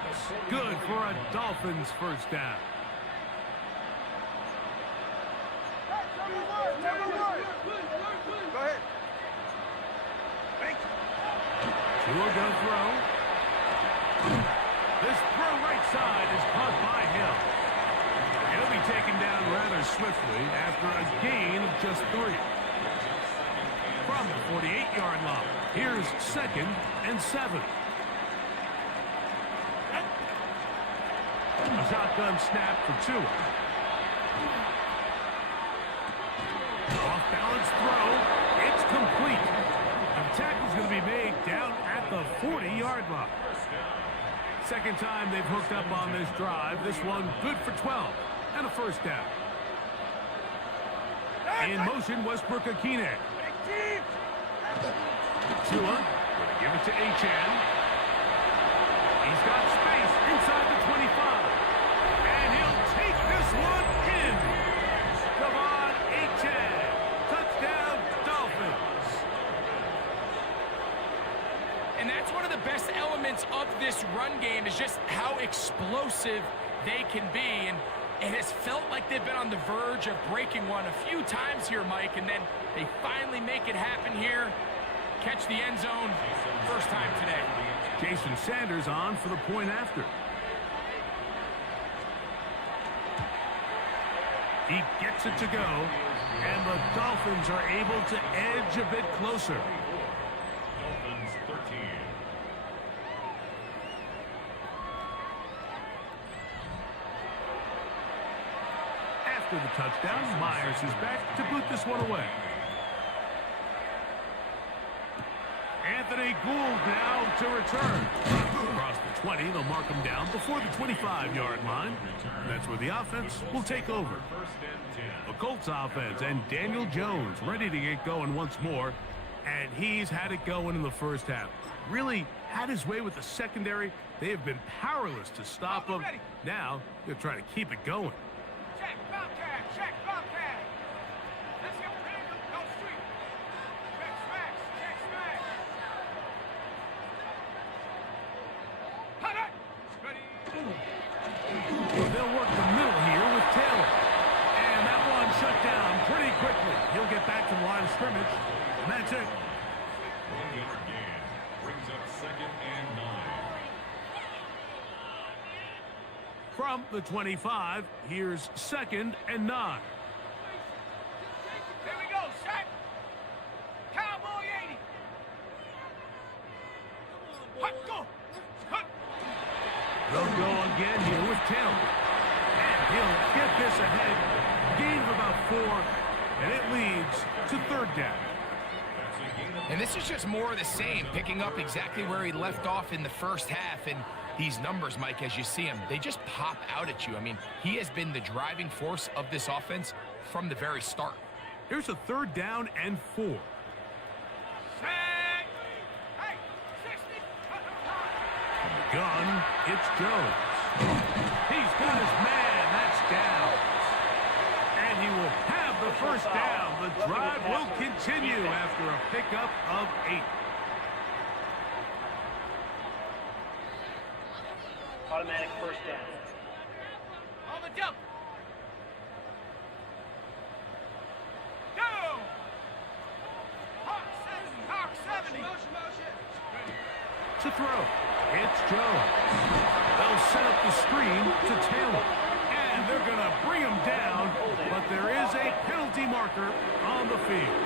Good for a Dolphins first down. Go ahead. Thank you. Tua gonna throw. This throw right side is caught by Hill. He'll be taken down rather swiftly after a gain of just 3. From the 48-yard line, here's 2nd and 7. A shotgun snap for Tua. Off-balance throw. It's complete. The tackle's going to be made down at the 40-yard line. Second time they've hooked up on this drive. This one good for 12 and a first down. In motion, Westbrook-Akine. Tua will give it to Achane. He's got space inside the 25. And he'll take this one in. Devon Achane. Touchdown, Dolphins. And that's one of the best elements of this run game is just how explosive they can be. And it has felt like they've been on the verge of breaking one a few times here, Mike, and then they finally make it happen here. Catch the end zone first time today. Jason Sanders on for the point after. He gets it to go, and the Dolphins are able to edge a bit closer. Dolphins 13. After the touchdown, Myers is back to boot this one away. Anthony Gould now to return. Across the 20, they'll mark him down before the 25-yard line. And that's where the offense will take over. The Colts offense and Daniel Jones ready to get going once more. And he's had it going in the first half. Really had his way with the secondary. They have been powerless to stop him. Now they're trying to keep it going. Check, Bobcat, check, Bobcat. Let's get ready to go street. Check, smash, check, smash. Hot it. Ready. They'll work the middle here with Taylor. And that one shut down pretty quickly. He'll get back to the line of scrimmage. And that's it. 1-yard gain brings up 2nd and 9. From the 25, here's 2nd and 9. Here we go, set. Cowboy 80. Hot, go. Hot. They'll go again here with Taylor. And he'll get this ahead. Gain of about 4, and it leads to 3rd down. And this is just more of the same, picking up exactly where he left off in the first half. And these numbers, Mike, as you see them, they just pop out at you. I mean, he has been the driving force of this offense from the very start. Here's a 3rd down and 4. Set. Hey, 60. Gun, it's Jones. He's got his man, that's down. And he will have the first down. The drive will continue after a pickup of 8. Automatic first down. On the jump. Go. Hawk 70, Hawk 70. To throw, it's Jones. They'll set up the screen to Taylor. And they're going to bring him down, but there is a penalty marker on the field.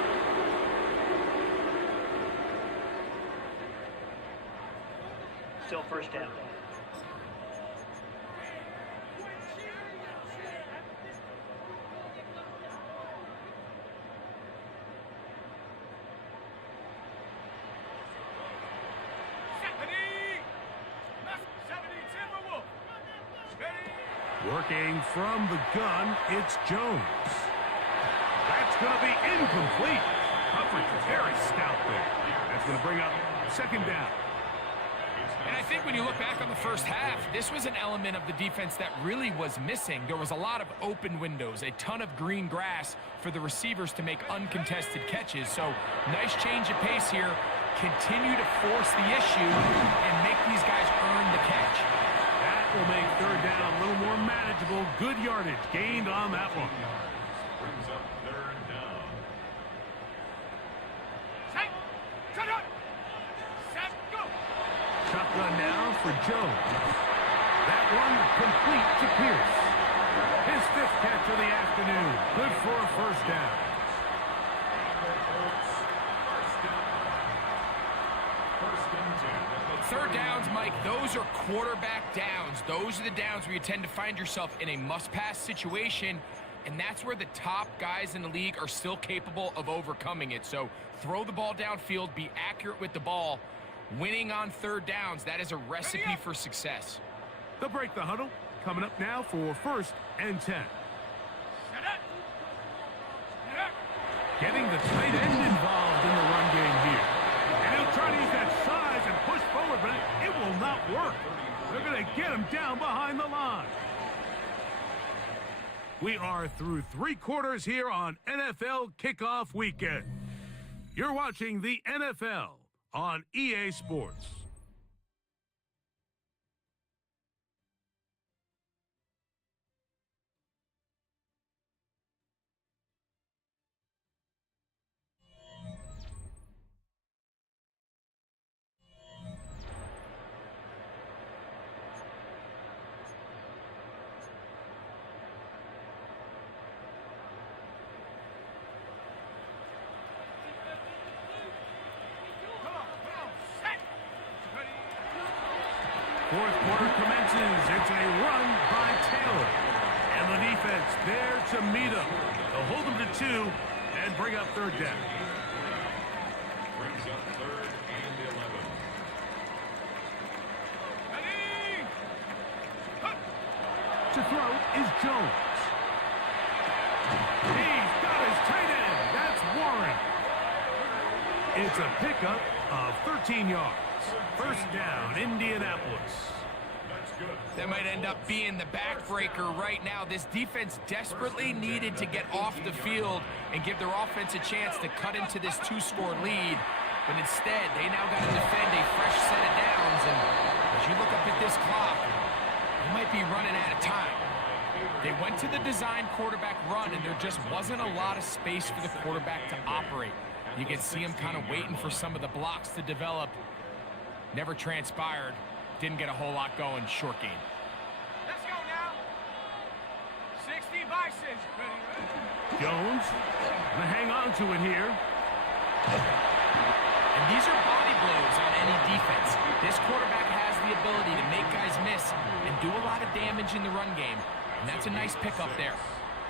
Still first down. Working from the gun, it's Jones. That's going to be incomplete. Coverage very stout there. That's going to bring up 2nd down. And I think when you look back on the first half, this was an element of the defense that really was missing. There was a lot of open windows, a ton of green grass for the receivers to make uncontested catches. So nice change of pace here. Continue to force the issue and make these guys earn the catch. That will make third down a little more manageable. Good yardage gained on that one. Brings up third down. Set. Set up. Set. Go. Shotgun now for Jones. That one complete to Pierce. His fifth catch of the afternoon. Good for a first down. Third downs, Mike, those are quarterback downs. Those are the downs where you tend to find yourself in a must-pass situation, and that's where the top guys in the league are still capable of overcoming it. So throw the ball downfield, be accurate with the ball. Winning on third downs, that is a recipe for success. They'll break the huddle. Coming up now for 1st and 10. Set up. Set up. Getting the tight end involved in the run game here. And he'll try to use that size and push forward, but it will not work. They're going to get him down behind the line. We are through 3 quarters here on NFL Kickoff Weekend. You're watching the NFL on EA Sports. Fourth quarter commences. It's a run by Taylor. And the defense there to meet him. They'll hold him to 2 and bring up third down. Brings up third and 11. Ready. Hut. To throw is Jones. He's got his tight end. That's Warren. It's a pickup of 13 yards. First down, Indianapolis. That might end up being the backbreaker right now. This defense desperately needed to get off the field and give their offense a chance to cut into this 2-score lead. But instead, they now got to defend a fresh set of downs. And as you look up at this clock, they might be running out of time. They went to the design quarterback run, and there just wasn't a lot of space for the quarterback to operate. You can see him kind of waiting for some of the blocks to develop. Never transpired. Didn't get a whole lot going. Short game. Let's go now. 60 by 6. Ready. Jones gonna hang on to it here. And these are body blows on any defense. This quarterback has the ability to make guys miss and do a lot of damage in the run game. And that's a nice pickup there.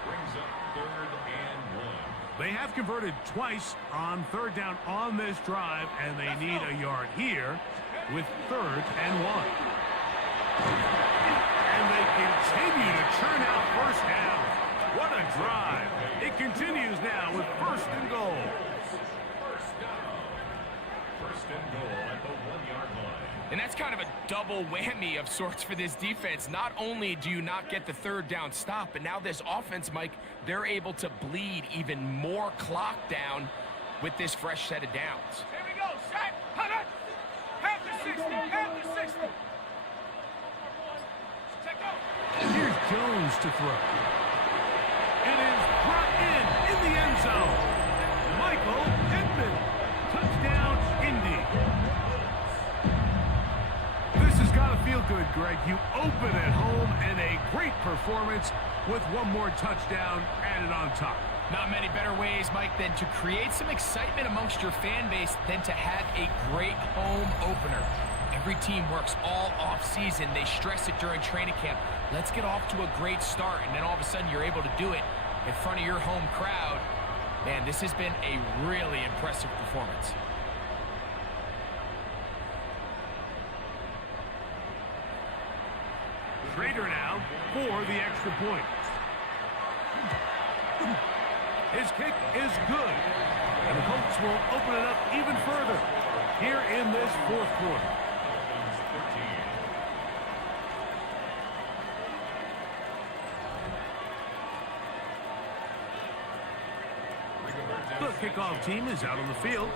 Brings up third and 1. They have converted twice on third down on this drive, and they need a yard here with 3rd and 1. And they continue to churn out first down. What a drive. It continues now with 1st and goal. First and goal at the 1-yard line. And that's kind of a double whammy of sorts for this defense. Not only do you not get the third down stop, but now this offense, Mike, they're able to bleed even more clock down with this fresh set of downs. Here we go. Set. Hut it. Half the 60. Half the 60. Set go. Here's Jones to throw. It is brought in the end zone. Michael Pittman. Touchdown, Indy. This has got to feel good, Greg. You open at home and a great performance with one more touchdown added on top. Not many better ways, Mike, than to create some excitement amongst your fan base than to have a great home opener. Every team works all off-season. They stress it during training camp. Let's get off to a great start, and then all of a sudden you're able to do it in front of your home crowd. Man, this has been a really impressive performance. Schrader now for the extra point. His kick is good. And the Colts will open it up even further here in this 4th quarter. kickoff team is out on the field,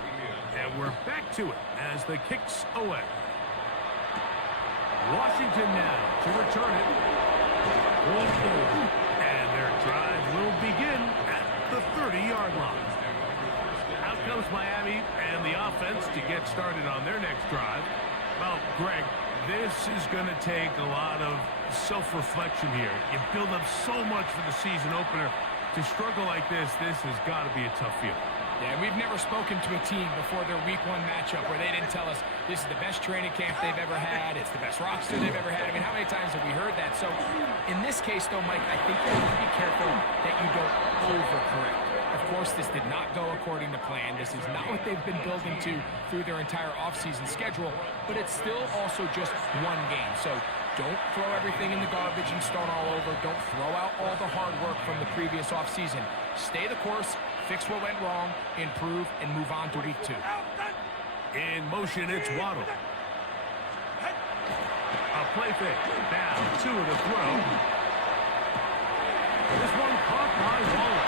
and we're back to it as the kick's away. Washington now to return it. Roll forward, and their drive will begin at the 30-yard line. Out comes Miami and the offense to get started on their next drive. Well, Greg, this is going to take a lot of self-reflection here. You build up so much for the season opener. To struggle like this has got to be a tough feeling. Yeah, we've never spoken to a team before their week 1 matchup where they didn't tell us this is the best training camp they've ever had, it's the best roster they've ever had. I mean, how many times have we heard that? So, in this case, though, Mike, I think you have to be careful that you don't overcorrect. Of course, this did not go according to plan. This is not what they've been building to through their entire offseason schedule, but it's still also just one game. So, don't throw everything in the garbage and start all over. Don't throw out all the hard work from the previous offseason. Stay the course, fix what went wrong, improve, and move on to week 2. In motion, it's Waddle. A play fake. Now, 2 of the throw. This one caught by Waller.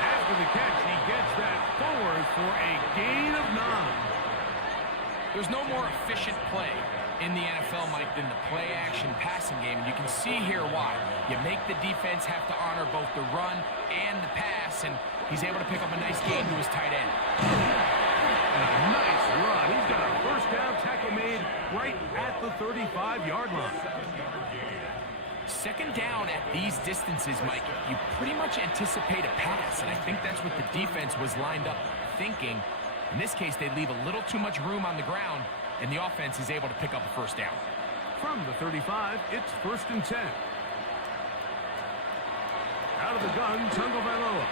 After the catch, he gets that forward for a gain of 9. There's no more efficient play in the NFL, Mike, than the play-action passing game. And you can see here why. You make the defense have to honor both the run and the pass, and he's able to pick up a nice gain to his tight end. And a nice run. He's got a first down tackle made right at the 35-yard line. Second down at these distances, Mike, you pretty much anticipate a pass, and I think that's what the defense was lined up thinking. In this case, they leave a little too much room on the ground, and the offense is able to pick up a first down. From the 35, it's 1st and 10. Out of the gun, Tagovailoa.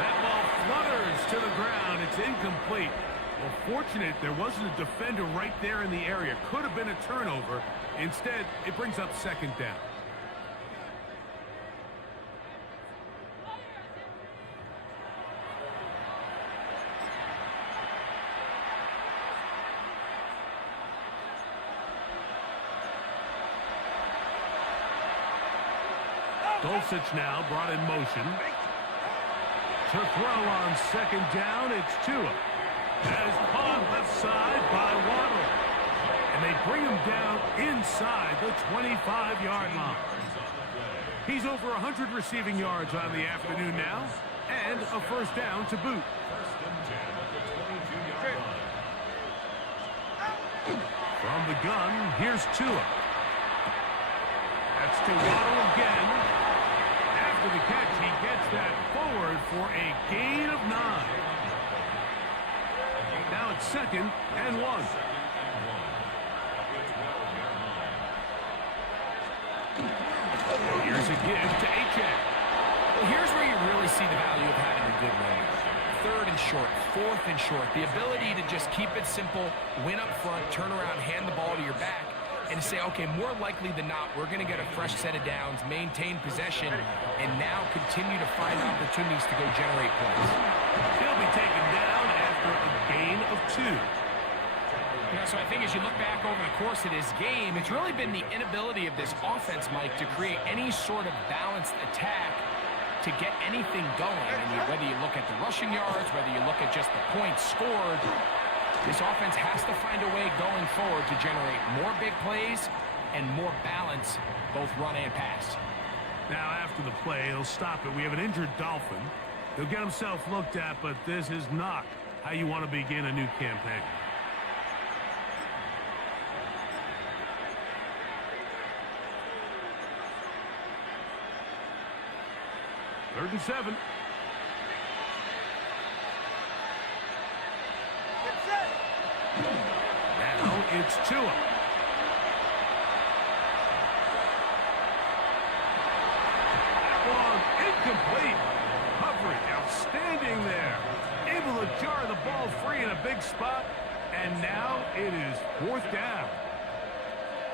That ball flutters to the ground. It's incomplete. Well, fortunate there wasn't a defender right there in the area. Could have been a turnover. Instead, it brings up 2nd down. Dulcich now brought in motion. To throw on 2nd down, it's Tua. That is caught left side by Waddle. And they bring him down inside the 25-yard line. He's over 100 receiving yards on the afternoon now, and a first down to boot. From the gun, here's Tua. That's to Waddle again. After the catch, he gets that forward for a gain of 9. Now it's 2nd and 1. Here's a give to Achane. Well, here's where you really see the value of having a good run. 3rd and short, 4th and short. The ability to just keep it simple, win up front, turn around, hand the ball to your back, and say, okay, more likely than not, we're going to get a fresh set of downs, maintain possession, and now continue to find opportunities to go generate points. He'll be taken down after a gain of 2. You know, so I think as you look back over the course of this game, it's really been the inability of this offense, Mike, to create any sort of balanced attack to get anything going. I mean, whether you look at the rushing yards, whether you look at just the points scored, this offense has to find a way going forward to generate more big plays and more balance, both run and pass. Now, after the play, he'll stop it. We have an injured Dolphin. He'll get himself looked at, but this is not how you want to begin a new campaign. Third and 7. Now it's Tua. That one incomplete. Coverage outstanding there. Able to jar the ball free in a big spot. And now it is 4th down.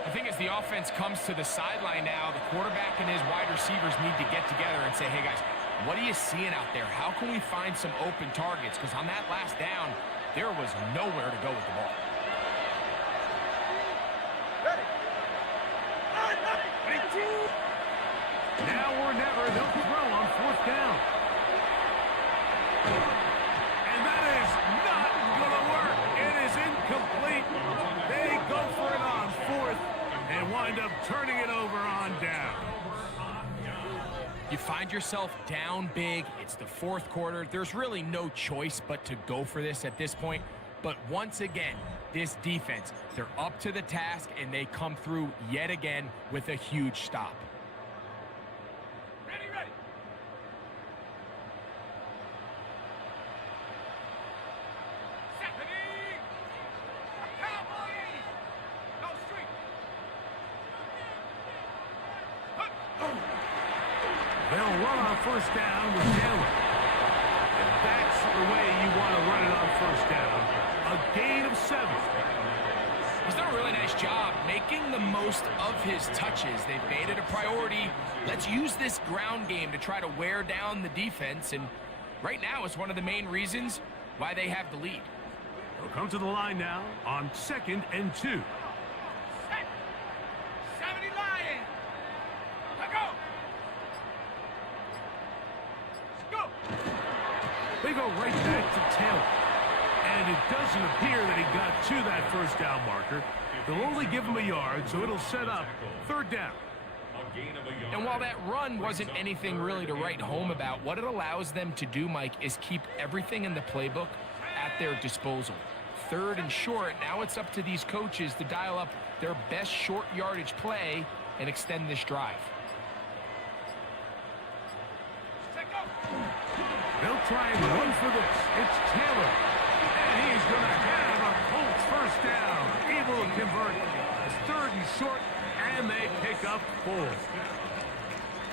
I think as the offense comes to the sideline now, the quarterback and his wide receivers need to get together and say, hey, guys, what are you seeing out there? How can we find some open targets? Because on that last down, there was nowhere to go with the ball. Now or never, they'll throw on 4th down. And that is not going to work. It is incomplete. They go for it on fourth and wind up turning it over on down. You find yourself down big. It's the fourth quarter. There's really no choice but to go for this at this point. But once again, this defense, they're up to the task, and they come through yet again with a huge stop. Ready, ready. Stephanie. Cowboy 80. Go street. They'll run on first down with Taylor. And that's the way you want to run it on first down. A gain of 7. He's done a really nice job making the most of his touches. They've made it a priority. Let's use this ground game to try to wear down the defense. And right now, it's one of the main reasons why they have the lead. They'll come to the line now on 2nd and 2. Set. 70 Lions. Let go. Go. They go right back to Taylor. And it doesn't appear that he got to that first down marker. They'll only give him a yard, so it'll set up 3rd down. And while that run wasn't anything really to write home about, what it allows them to do, Mike, is keep everything in the playbook at their disposal. 3rd and short, now it's up to these coaches to dial up their best short yardage play and extend this drive. They'll try and run for this. It's Taylor. And he's going to have a Colts first down. Able to convert. It's 3rd and short, and they pick up 4.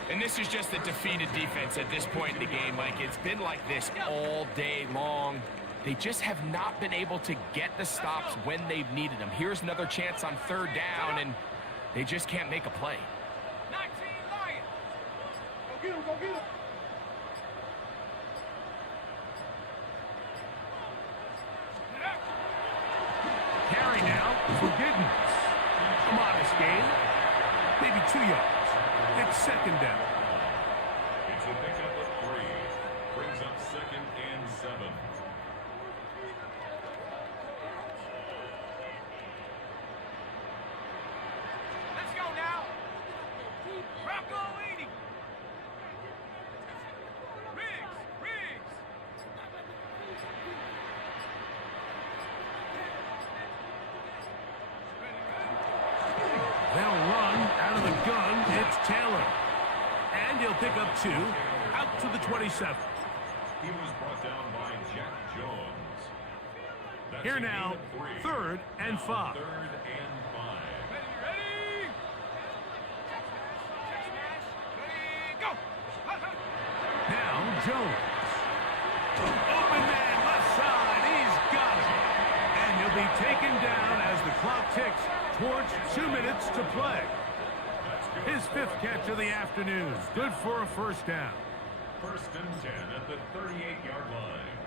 And this is just a defeated defense at this point in the game, Mike. It's been like this all day long. They just have not been able to get the stops when they've needed them. Here's another chance on 3rd down, and they just can't make a play. 19 Lions. Go get him, go get him. Carry now for Giddens. A modest gain. Maybe 2 yards. It's 2nd down. It's a pickup of 3. Brings up 2nd and 7. Let's go now. Rocco 80. Riggs. They'll run out of the gun. It's Taylor. And he'll pick up 2 out to the 27. He was brought down by Jack Jones. That's Here a now, gain of 3. 3rd and Now 5. 3rd and 5. Ready. Check smash. Ready, go. Now Jones. Open man left side. He's got it. And he'll be taken down as the clock ticks towards 2 minutes to play. His 5th catch of the afternoon. Good for a first down. 1st and 10 at the 38-yard line.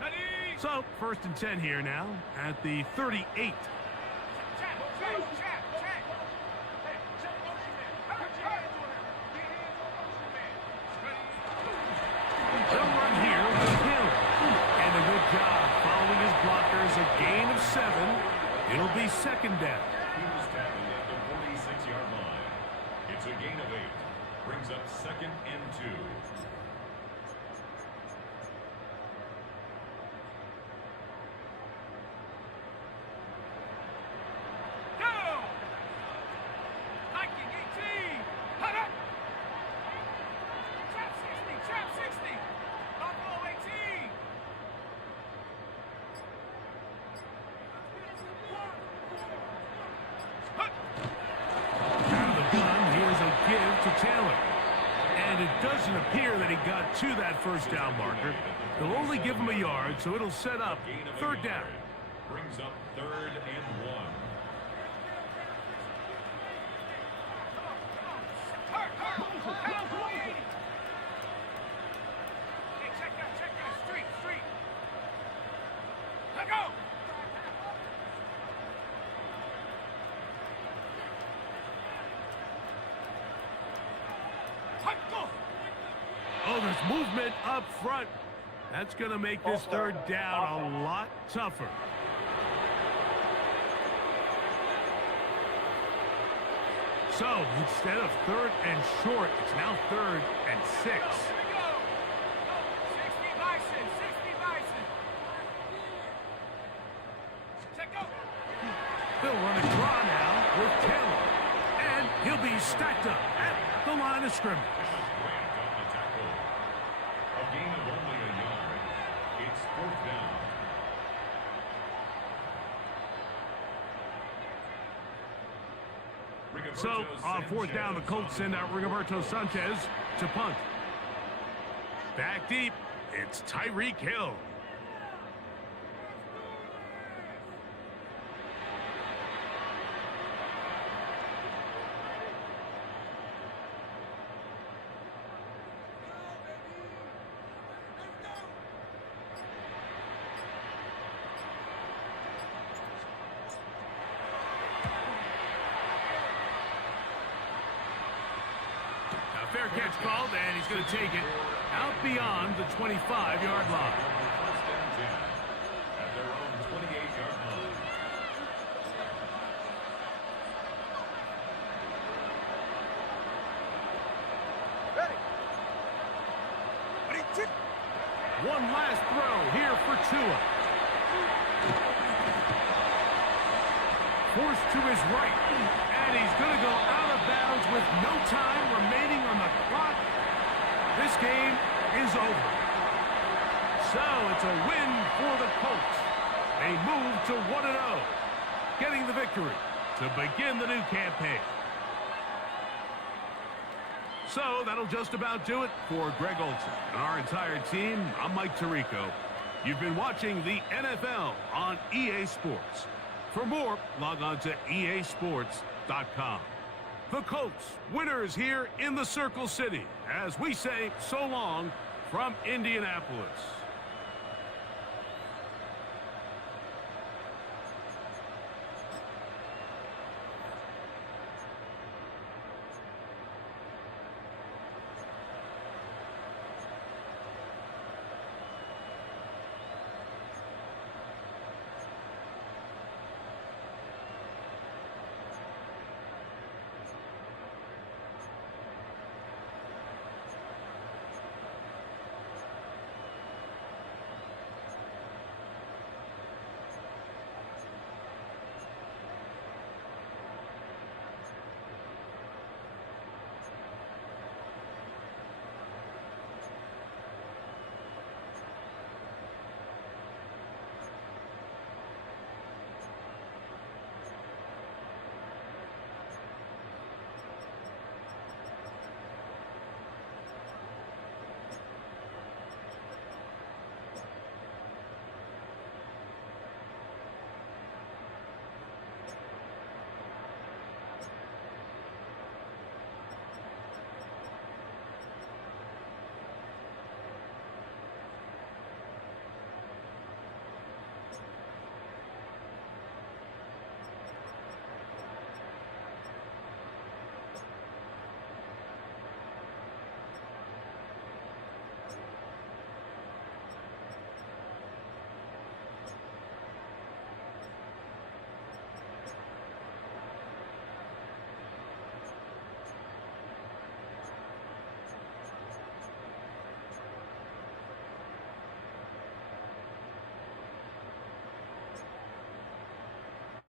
Ready. So, 1st and 10 here now at the 38. Check. They'll run here with Hill. And a good job following his blockers. A gain of 7. It'll be 2nd down. He was tackled at the 46-yard line. It's a gain of 8. Brings up 2nd and 2. Doesn't appear that he got to that first down marker. They'll only give him a yard, so it'll set up 3rd down. Brings up 3rd and 1. Check that. Street. Let go. Oh, there's movement up front. That's going to make this third down a lot tougher. So, instead of third and short, it's now third and 6. Here we go. 60 Bison, 60 Bison. Check go. They'll run a draw now with Taylor. And he'll be stacked up at the line of scrimmage. Grant on the tackle. A gain of only a yard. It's fourth down. So, on fourth down, the Colts send out Rigoberto Sanchez to punt. Back deep, it's Tyreek Hill. Fair catch called, and he's going to take it out beyond the 25-yard line. First and 10 at their own 28-yard line. Ready. One last throw here for Tua. Forced to his right, and he's going to go out of bounds with no time remaining on the clock. This game is over. So it's a win for the Colts. They move to 1-0, getting the victory to begin the new campaign. So that'll just about do it for Greg Olson and our entire team. I'm Mike Tirico. You've been watching the NFL on EA Sports. For more, log on to easports.com. The Colts, winners here in the Circle City, as we say so long from Indianapolis.